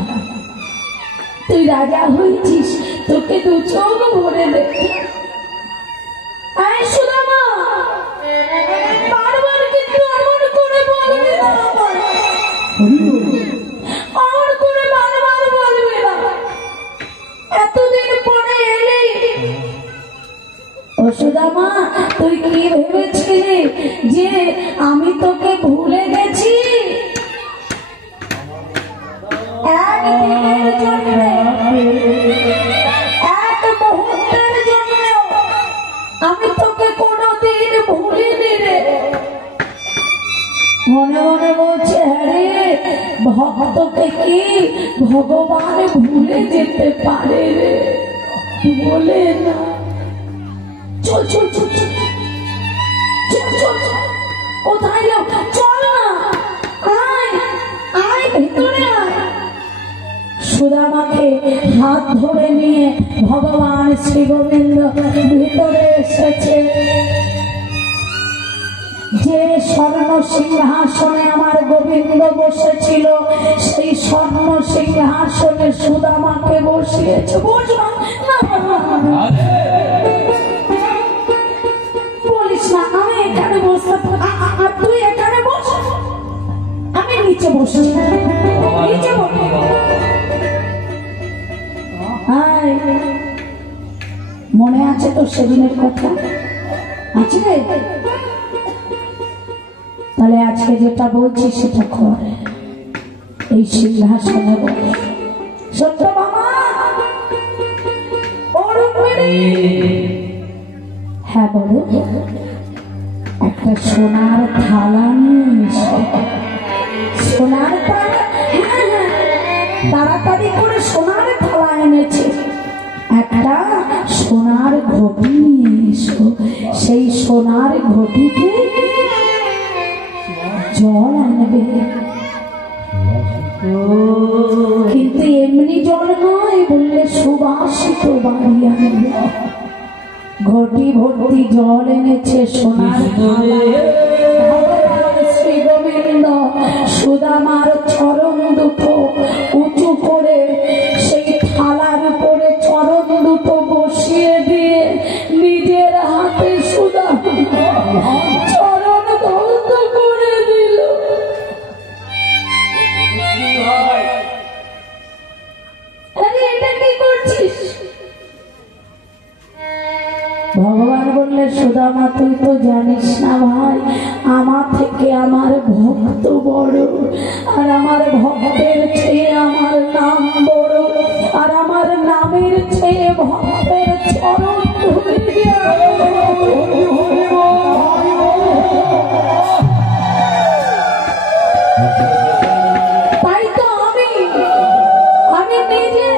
তুই রাজা হয়েছিস, তোকে দু চোখ ভরে দেখা। আয় সুদামা, বারবার কিন্তু এমন করে বলবি না, আর করে বারবার বলবি না। এতদিন পরে এলি। ও সুদামা, তুই কি ভেবেছিলি যে আমি তোকে ভুলে গেছি? একদিনের জন্য, এক মুহূর্তের জন্য আমি তোকে কোনোদিন ভুলিনি রে। মনে মনে বলছে, আরে ভক্তকে কি ভগবান ভুলে যেতে পারে রে? বলে না, চল চল চল চল চল চল, কোথায় যাও? চল না, আয় আয়, ভিতরে আয়। সুদামাকে হাত ধরে নিয়ে ভগবান শ্রী গোবিন্দ ভিতরে এসেছে। যে স্বর্ণ সিংহাসনে আমার গোবিন্দ বসেছিল, সেই স্বর্ণ সিংহাসনে সুদামাকে বসিয়েছে। বসলাম না, বলিস না, আমি এখানে বসতে, তুই এখানে বস, আমি নিচে বসে নিচে বসে মনে আছে তো সেদিনের কথা আছে? তাহলে আজকে যেটা বলছি সেটা কর। এই সিংহাসনে বসে সত্য মামা হ্যাঁ বলো, একটা সোনার থালা সোনার থালা, তাড়াতাড়ি করে সোনার থালা এনেছে। একটা সোনার ঘটি সেই সোনার ঘটিতে জল আনবে, কিন্তু এমনি জল নয়, বললে সুবাসিত বাড়ি আনবে। ঘটি ভর্তি জল এনেছে সোনার শ্রী গোবিন্দ সুদামার চরণ দুটো উঁচু করে সেই থালার উপরে চরণ দুটো বসিয়ে দিয়ে নিজের হাতে সুদামা চরণ ধৌত করে দিল। এটা কি করছিস? ভগবান বললে সুদামা তুই তো জানিস না ভাই, আমার থেকে আমার ভক্ত বড়, আর আমার ভক্তের চেয়ে আমার নাম বড়, আর আমার নামের চেয়ে ভক্তের চরণ ধরে তাই তো আমি নিজে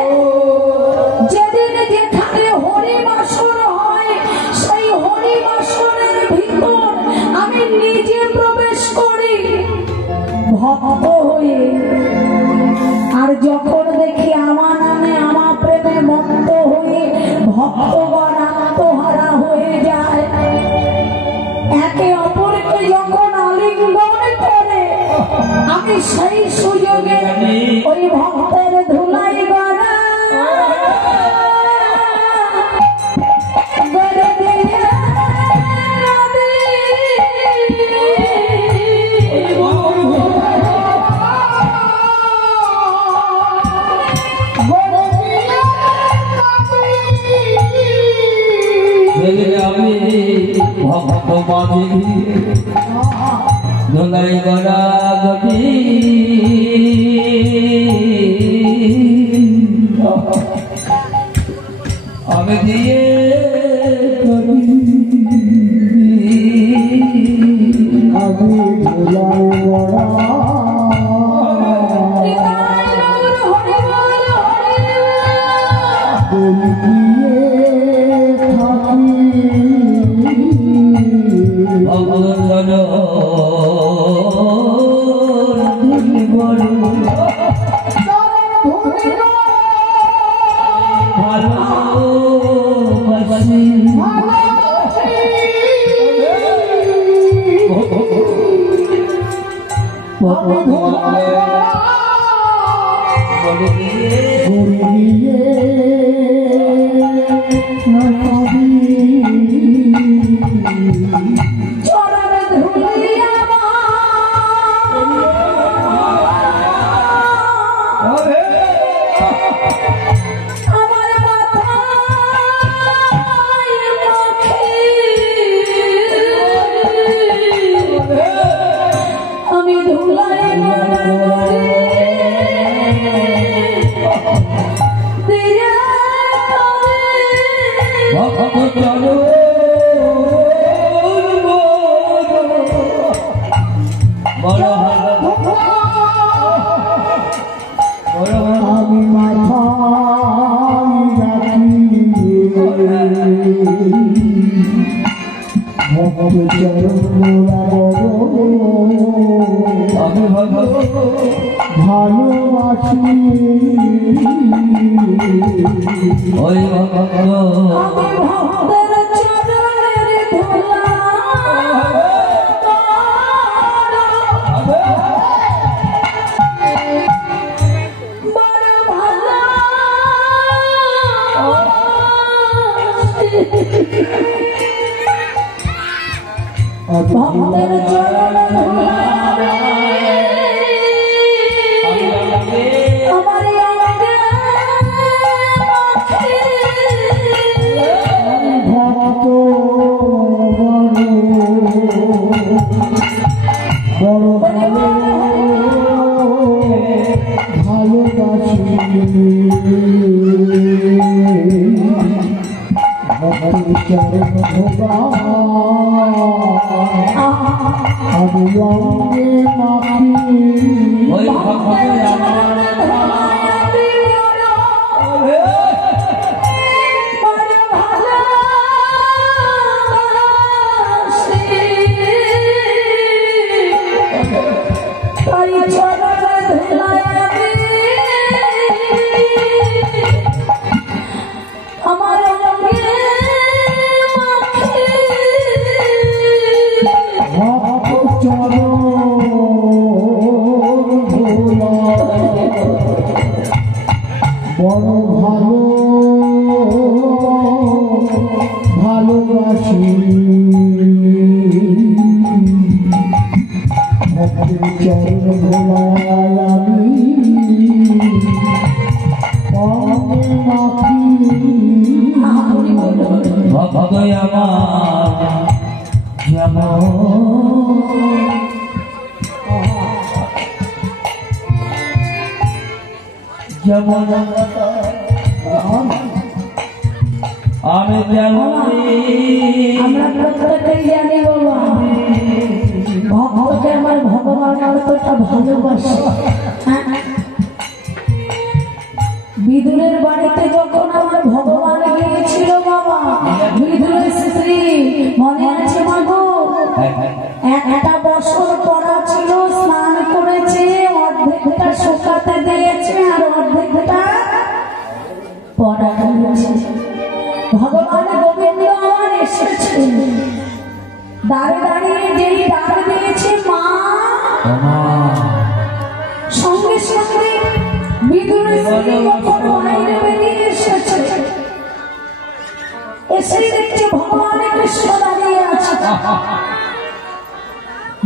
যেদিন যেখানে হরিবাসর হয় সেই হরিবাসরের ভিতর আমি নিজে প্রবেশ করি ভক্ত হয়ে। আর যখন দেখি আমার নামে আমার প্রেমে মত্ত হয়ে ভক্তগণ আত্মহারা হয়ে যায়, একে অপরকে যখন আলিঙ্গন করে, আমি সেই সুযোগে ওই ভক্তের ধুলাই গড়া ভক্ত মাঝে ধুলাই গড়া গতি আমি দিয়ে আমি ধুলাই গড়া আমি মাথা আমি ভালোবাসি ওই ভক্ত ভক্তের চরণ ভালো ভালোবাসি ভক্তের চরণ ভোগা আমি অঙ্গে মাখি ওই ভক্ত বড় ভালো ভালোবাসি ভক্তের চরণ ভোলায় আমি অঙ্গে মাখি ভক্ত আমার যেমন যেমন আমি আমরা প্রত্যেকেই জানি বাবা ভক্তকে আমার ভগবান কতটা ভালোবাসে। বিদুরের বাড়িতে যখন আমার ভগবান গিয়েছিল বাবা, বিদুরের স্ত্রী মনে আছে মাগো, একটা বছর পড়া ছিল, স্নান করেছে, অর্ধেকটা শুকাতে দিয়েছে আর অর্ধেকটা পড়া হয়েছে। ভগবান গোবিন্দ আমার এসেছে, দাঁড়ে দাঁড়িয়ে যেই ডাক দিয়েছে মা, সঙ্গে সঙ্গে বিদুরের স্ত্রী যখন বাইরে বেরিয়ে এসেছে, এসে দেখছে ভগবান কৃষ্ণ দাঁড়িয়ে আছে।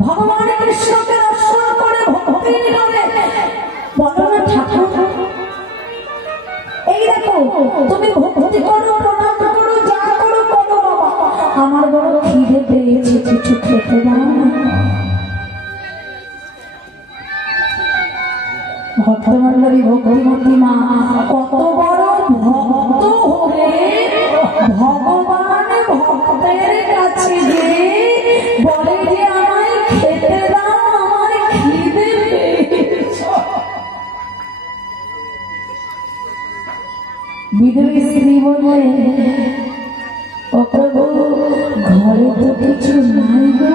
ভগবান কৃষ্ণকে দর্শন করে ভক্তির করে বলো না ঠাকুর, এই দেখো তুমি ভক্তি করো, প্রণাম করো, যা করো করো বাবা, আমার বড় খিদে পেয়েছে, কিছু খেতে দাও না। ভক্তমন্ডলী ভক্তিমতী মা কত বড় ভক্ত হলে ভগবান ভক্তের কাছে গিয়ে বলে যে আমায় খেতে দাও, আমার খিদে পেয়েছে। বিদুরী স্ত্রী বলে ও প্রভু, ঘরে তো কিছু নাই গো,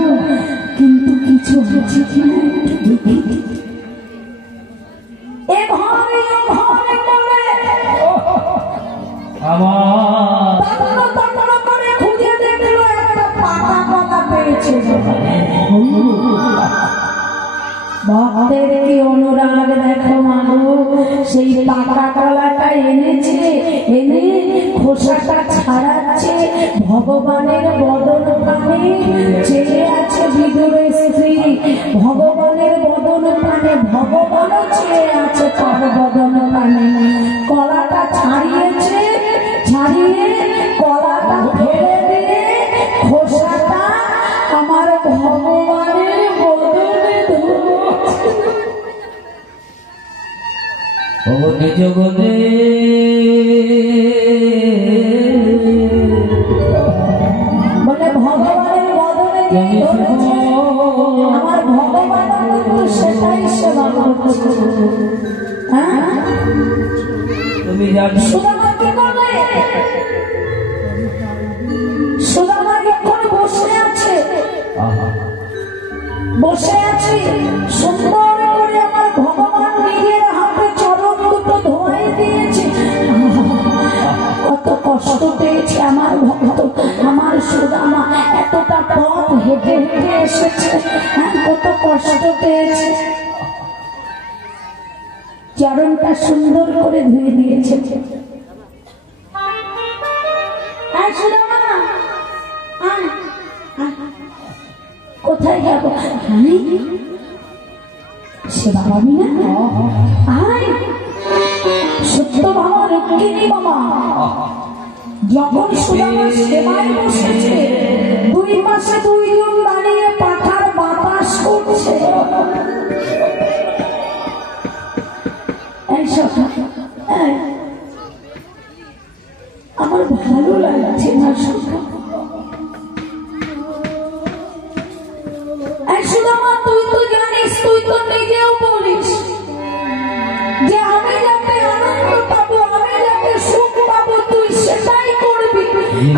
কিন্তু কিছু আছে কিনা একটু দেখি। ঘরে করে আমার করে খুঁজে দেখলো একটা পাতা পাতা পেয়েছে। ভক্তের কি অনুরাগ দেখো মাগো, সেই পাকা কলাটা এনেছে, এনে খোসাটা ছাড়াচ্ছে, ভগবানের বদন পানে চেয়ে আছে বিদুরের স্ত্রী, ভগবানের বদন পানে ভগবানও চেয়ে আছে তার বদন পানে। কলাটা ছাড়িয়েছে, ছাড়িয়ে কলাটা ফেলে দিয়ে খোসাটা আমার ভগবানের বদনে ধরেছে। ও নিজ গদে বলে ভগবানের বদনে দিয়ে ধরেছে, আমার ভগবান কিন্তু সেটাই সেবা করছে। হ্যাঁ, তুমি জানো সুদামা কি করবে? সুদামা যখন বসে আছে, বসে আছি সুন্দর করে আমার ভগবান নিজের হাতে চরণ দুটো ধোয়াই দিয়েছে। কত কষ্ট পেয়েছে আমার ভক্ত, আমার সুদামা এতটা পথ হেঁটে হেঁটে এসেছে, কত কষ্ট পেয়েছে। চরণটা সুন্দর করে ধুয়ে দিয়েছে। কোথায় যাবো? সেবা পাবি না? আয় সত্য বাবা, রক্ষিণী বাবা যখন সুদামা সেবায় বসেছে, দুই পাশে দুইজন দাঁড়িয়ে পাখার বাতাস করছে।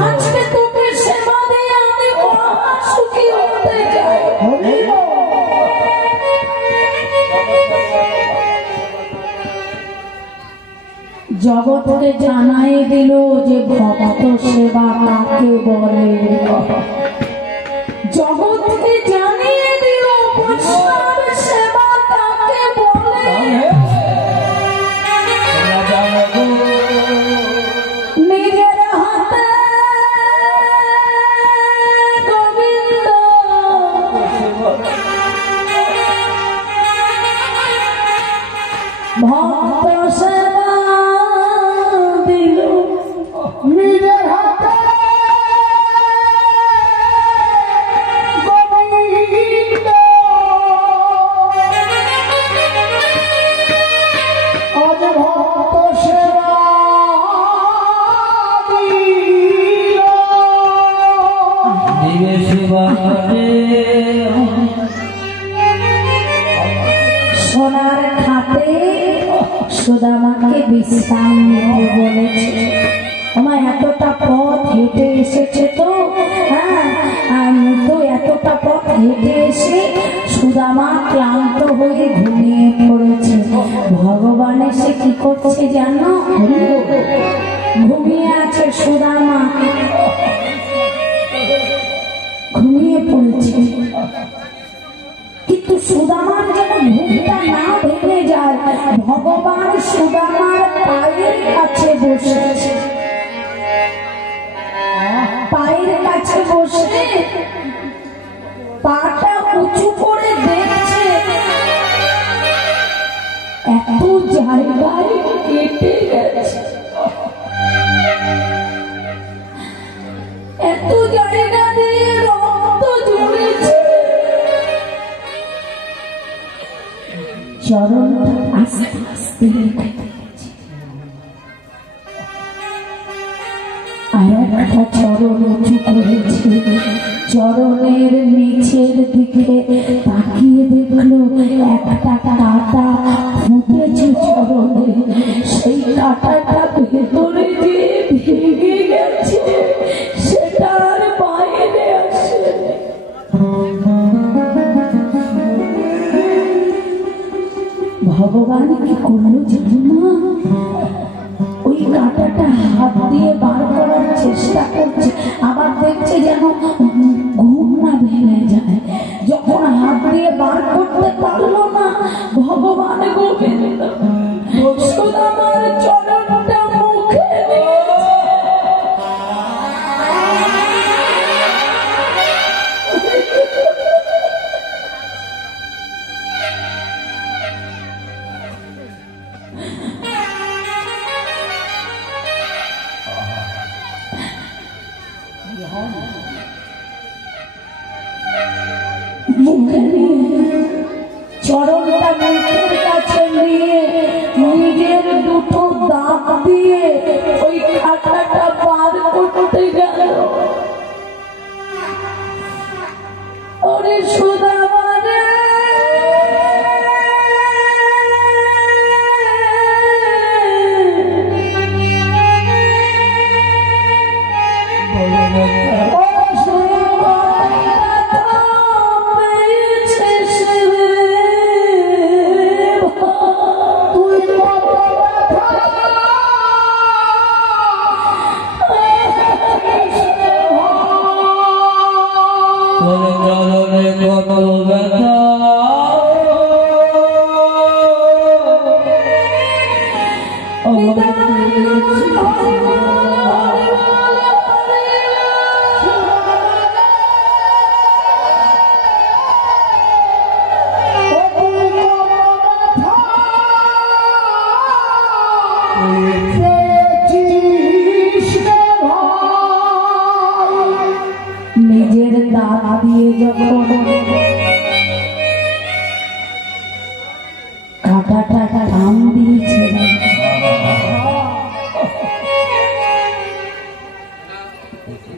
আজকে তোকে সেবা দিয়ে আমি মহা সুখী হতে চাই। জগৎকে জানাই দিল যে ভক্ত সেবা কাকে বলে, জগৎকে জানিয়ে দিল বৈষ্ণব সেবা কাকে বলে। নিজের হাতে গোবিন্দ ভক্ত সেবা দিল, নিজের হাতে গোবিন্দ আজ ভক্ত সেবা দিল। দিবে সেবা সোনার খাতে সুদামাকে বিশ্রাম নিতে বলেছে। আমার এতটা পথ হেঁটে এসেছে তো, হ্যাঁ তো এতটা পথ হেঁটে এসে সুদামা ক্লান্ত হয়ে ঘুমিয়ে পড়েছে। ভগবান এসে কি করছে জানো? ঘুমিয়ে আছে সুদামা, ঘুমিয়ে পড়েছে। কিন্তু সুদামার যেন ঘুমটা না ভেঙে যায়, ভগবান সুদামার পায়ের কাছে বসেছে। পায়ের কাছে বসে পাটা উঁচু করে দেখছে এত জায়গায় কেটে গেছে, এত জায়গা দিয়ে রক্ত ঝরেছে। চরণ আস্তে আস্তে আর একটা চরণ উঁচু করেছে। চরণের নিচের দিকে তাকিয়ে দেখলো একটা কাঁটা ফুটেছে চরণে। সেই কাঁটাটা ভেতরে দিয়ে ভেঙে গেছে, সেটা আর বাইরে আসে। ভগবান কি করলো জানো না? ওই কাঁটাটা হাত দিয়ে বার করার চেষ্টা করছে, আবার দেখছে যেন ঘুম না ভেঙে যায়। যখন হাত দিয়ে বার করতে পারলো না, ভগবান গোবিন্দ সুদামার চরণটা মুখে চরণটা মুখের কাছে নিয়ে নিজের দুটো দাঁত দিয়ে ওই কাঁটাটা পার করতে গেল। ওরে সুদামা রে, নিজের দাঁত দিয়ে যখন কাঁটাটা টান দিয়েছে,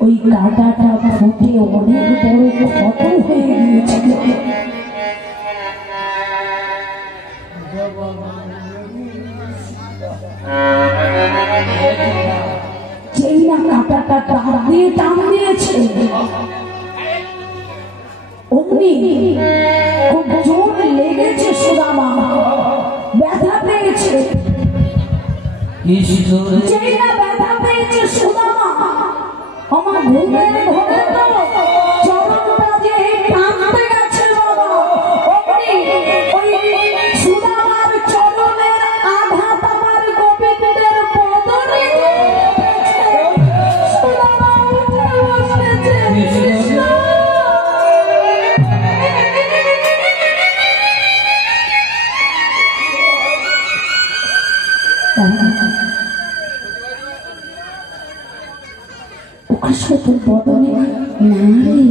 ওই কাঁটাটা ফুটে অনেক বড় ক্ষত হয়ে গিয়েছিল। যেই না কাঁটাটা একটা তার দিয়ে টান দিয়েছে, অমনি খুব জোর লেগেছে, সুদামা ব্যথা পেয়েছে। যেই না ব্যথা পেয়েছে সুদামা, আমার ঘুমের ঘরে তো চরণটা যে টানতে গেছে বাবা, অমনি ওই সুদামার চরণের আঘাত আমার গোপীদের বদনে সুদামা উঠে বসেছে। তোর বদনে নারী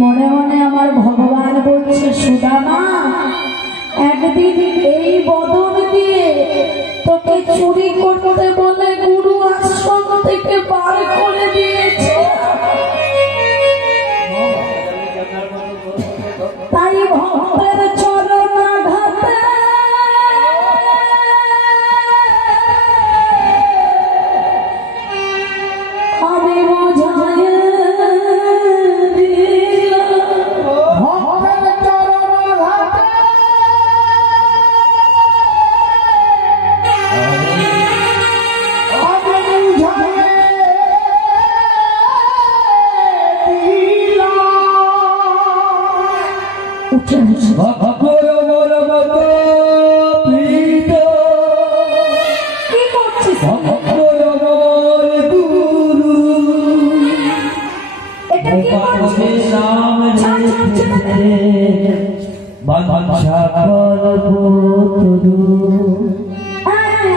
মনে মনে আমার ভগবান বলছে, সুদামা একদিন এই বদন দিয়ে তোকে চুরি করতে বলে গুরু আশ্রম থেকে বার করে দিয়েছে, তাই ভক্তের চরণ আঘাতে আমি বোঝায় ভক্তের চরণ ঘাটে আমি বুঝায়ে দিলাম। উঠে বসে কি করছিস? এটা কি করছিস? ছাড়, ছাড়, ছেড়ে দে।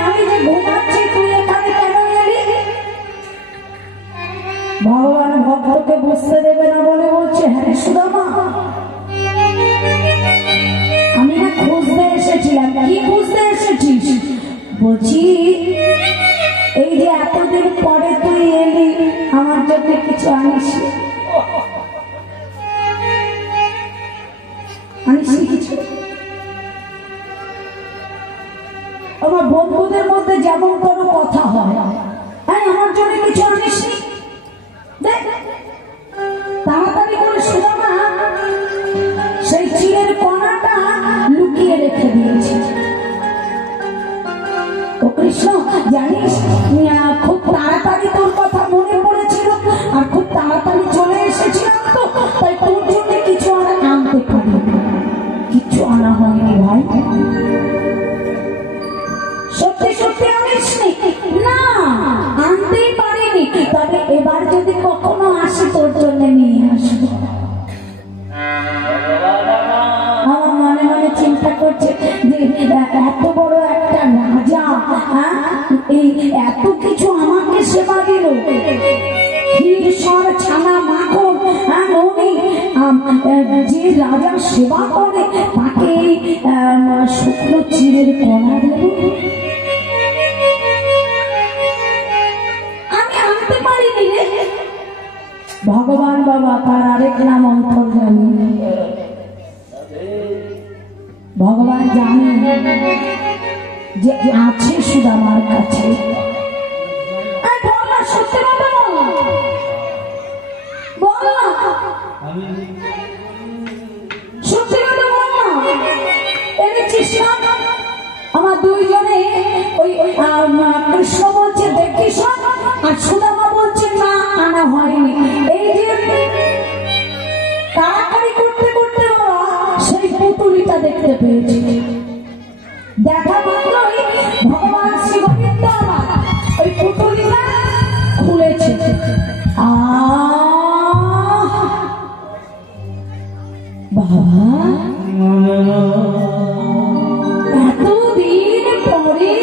আমি যে ঘুমাচ্ছি, তুই এখানে কেন এলি? ভগবান ভক্তকে বুঝতে দেবে না বলে বলছে, হ্যাঁ সুদামা আমি না খুঁজতে এসেছিলাম। কি খুঁজতে এসেছিস? বলছি এই যে এতদিন পরে তুই এলি, আমার জন্য কিছু আনিস? আনিস কিছু? আমার বন্ধুদের মধ্যে যেমন কোনো কথা হয়, হ্যাঁ আমার জন্য কিছু আনিস? দেখ তাড়াতাড়ি করে সুদামা সেই চিলের কণাটা লুকিয়ে রেখে দিয়েছে। ও কৃষ্ণ জানিস, খুব তাড়াতাড়ি তোর কথা মনে পড়েছিল আর খুব তাড়াতাড়ি চলে এসেছিলাম, তো তাই তোর জন্য কিছু আনতে পারি। কিছু আনা হয়নি ভাই, সত্যি সত্যি আনিসনি? না আনতেই পারিনি, তবে এবার যদি কখনো আসি তোর জন্য নিয়ে আসবো। আমার মনে মনে চিন্তা করছে যে এত বড় একটা রাজা, এই এত কিছু আমাকে সেবা দিল, ক্ষীর ছানা মাখন, যে রাজা সেবা করে তাকে শুকনো চিড়ের কণা দেব। আমি আনতে পারিনি রে। ভগবান বাবা তার আরেক নাম অন্তর্যামী। ভগবান জানেন যে আছে সুদামার কাছে। সত্যি কথা বল না, সত্যি কথা বল না, এনেছিস না? আমার দুইজনে ওই কৃষ্ণ বলছে দেখিস, আর সুদামা বলছে না আনা হয়নি। এই যে তাড়াতাড়ি করতে করতে বাবা সেই পুতুলিটা দেখতে পেয়েছি। দেখা মাত্রই ভগবান শ্রী গোবিন্দ আমার ওই পুতুলিটা খুলেছে। বাবা এতদিন পরে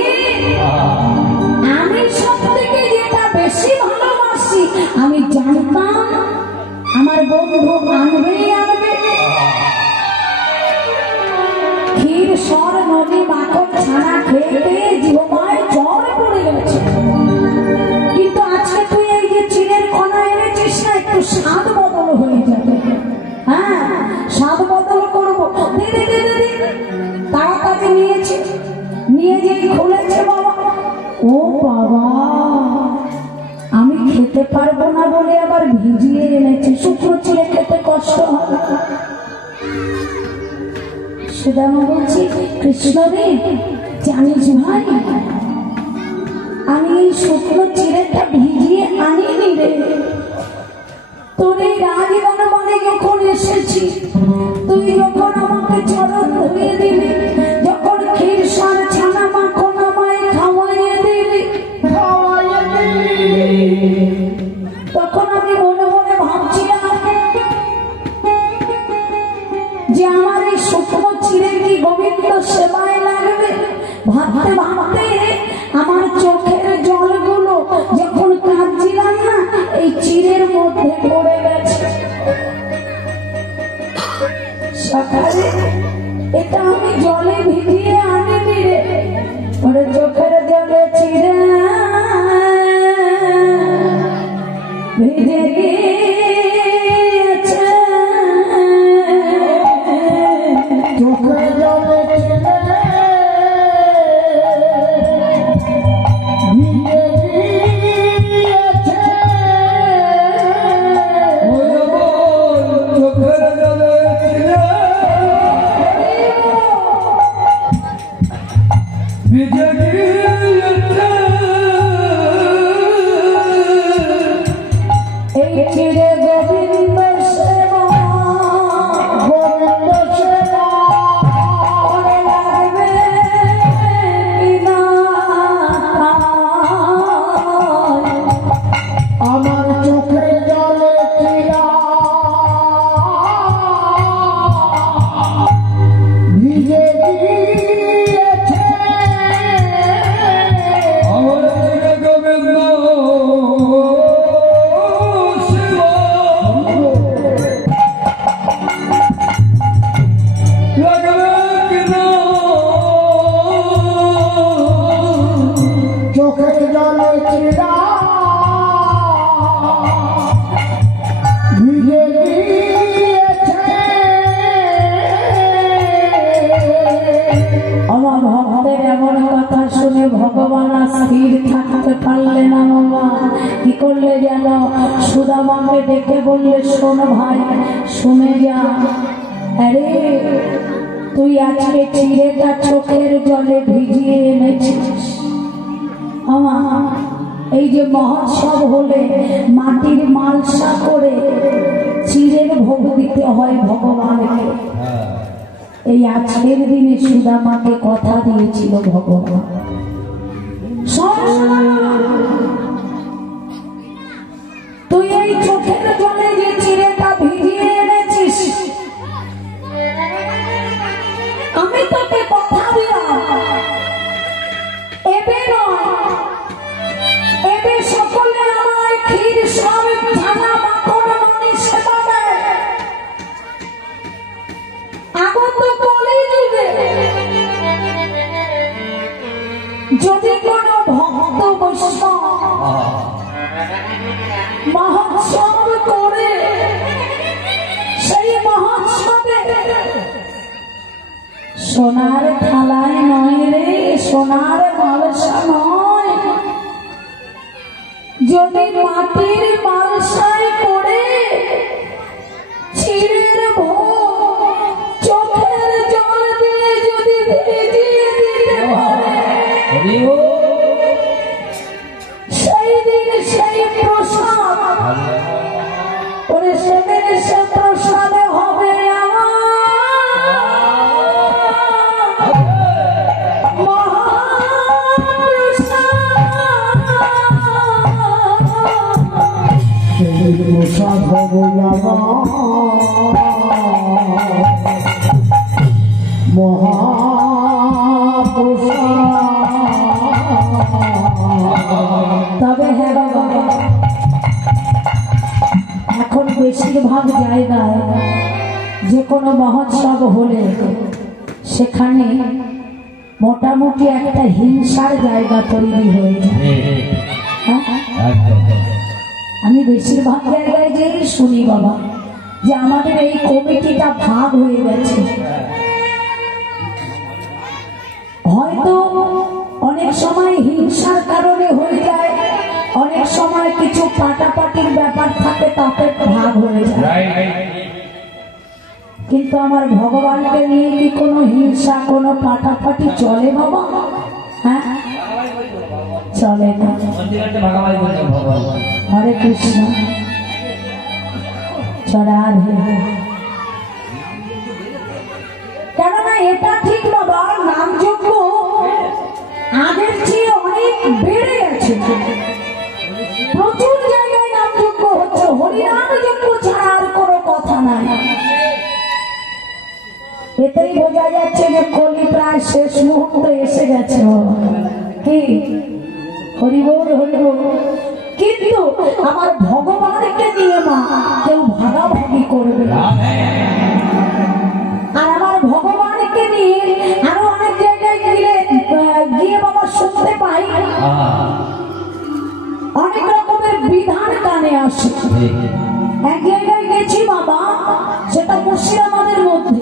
আমি সব থেকে যেটা বেশি ভালোবাসি, আমি জানতাম আমার বন্ধু আনবেই আনবে। ক্ষীর সর নদী মাখন ছানা খেতে জীবমায় জ্বর পড়ে গেছে, কিন্তু আজকে তুই এই যে চিনের কণা এনেছিস না, একটু স্বাদ বদল হয়ে যাবে। হ্যাঁ স্বাদ বদল করবো। তাড়াতাড়ি নিয়েছি, নিয়ে যে খুলেছে বাবা, ও বাবা খেতে পারবো না বলে আবার ভিজিয়ে এনেছে, শুকনো চিড়ে খেতে কষ্ট হয়। সুদামা বলছি, কৃষ্ণ রে জানিস ভাই, আমি এই শুকনো চিড়েটা ভিজিয়ে আনিনি রে, তোর এই রাগে মনে যখন এসেছি, তুই যখন আমাকে চরণ ধুয়ে দিবি, যখন ক্ষীর সার ছানা মাখন আমায় খাওয়াইয়ে দিবি, তখন আমি মনে মনে ভাবছিলাম যে আমার এই শুকনো চিড়ে কি গোবিন্দ সেবায় লাগবে। ভাবতে ভাবতে আমার চোখের জলগুলো যখন কাঁদছিলাম না, এই চিড়ের মধ্যে পড়ে গেছে। সকালে এটা আমি জলে ভিজিয়ে আনিনি রে, ওরে চোখের জলে চিড়ে ভিজে গিয়েছে, চোখে জলে চিড়ে ভিজে গিয়েছে, চোখের জলে চিড়ে ভিজে গিয়েছে, এই চিড়ে গোবিন্দ সেবা, গোবিন্দ সেবা করে লাগবে বিনা আমার চোখে জলে চিড়া ভিজে গিয়েছে, আমার চিড়ে গোবিন্দ শিবা লাগবে কিনা, চোখের জলে চিড়া ভিজে গিয়েছে, আমার ভক্তের এমন কথা শুনে ভগবান আর স্থির থাকতে পারলে না। বাবা কি করলে যেন সুদামাকে ডেকে বললে, শোন ভাই শুনে যা, আরে তুই আজকে চিড়েটা চোখের জলে ভিজিয়ে এনেছিস। আমার এই যে মহোৎসব হলে মাটির মালসা করে চিড়ের ভোগ দিতে হয় ভগবানকে, এই আজকের দিনে সুদামাকে কথা দিয়েছিল ভগবান। তুই এই চোখের জলে যে চিড়েটা ভিজিয়ে এনেছিস, আমি তোকে কথা দিলাম এবে নয়, এবে সকলে আমার ক্ষীর সব ছানা মাখন মনে সেবা দেয়, আগত বলে দিবে যদি কোনো ভক্ত বৈষ্ণব মহোৎসব করে, সেই মহোৎসবে সোনার থালায় নয় রে, সোনার মালসা নয়, যদি মাটির মালসায় করে চিড়ের ভোগ চোখের জল দিয়ে যদি ভিজিয়ে দিতে পারে, সেই দিন সেই প্রসাদ, ওরে সেদিন সে প্রসাদ হবে প্রসাদ হবে মহাপ্রসাদ। তবে হ্যাঁ বাবা, এখন বেশিরভাগ জায়গায় যে কোনো মহোৎসব হলে সেখানে মোটামুটি একটা হিংসার জায়গা তৈরি হয়ে যায়। হ্যাঁ? আমি বেশিরভাগ জায়গায় যেই শুনি বাবা যে আমাদের এই কমিটিটা ভাগ হয়ে গেছে, হয়তো অনেক সময় হিংসার কারণে হয়ে যায়, অনেক সময় সময় কিছু পাটাপাটির ব্যাপার থাকে, তাতে ভাগ হয়ে যায়। কিন্তু আমার ভগবানকে নিয়ে কি কোনো হিংসা, কোনো পাটাপাটি চলে বাবা? হ্যাঁ, চলে না। হরে কৃষ্ণ, রাধে। কেননা এটা ঠিক বাবা, নামযজ্ঞ আগের চেয়ে অনেক বেড়ে গেছে। প্রচুর জায়গায় নামযজ্ঞ হচ্ছে, হরিনাম যজ্ঞ ছাড়া আর কোনো কথা নাই। এতেই বোঝা যাচ্ছে যে কলি প্রায় শেষ মুহূর্তে এসে গেছে। কি হরিবোল হরিবোল। কিন্তু আমার ভগবানকে নিয়ে মা কেউ ভাগাভাগি করবে না। আর আমার ভগবানকে নিয়ে আরো অনেক জায়গায় গিয়ে বাবা শুনতে পাই, অনেক রকমের বিধান কানে আসে। এক জায়গায় গেছি বাবা, সেটা মুর্শিদাবাদের মধ্যে।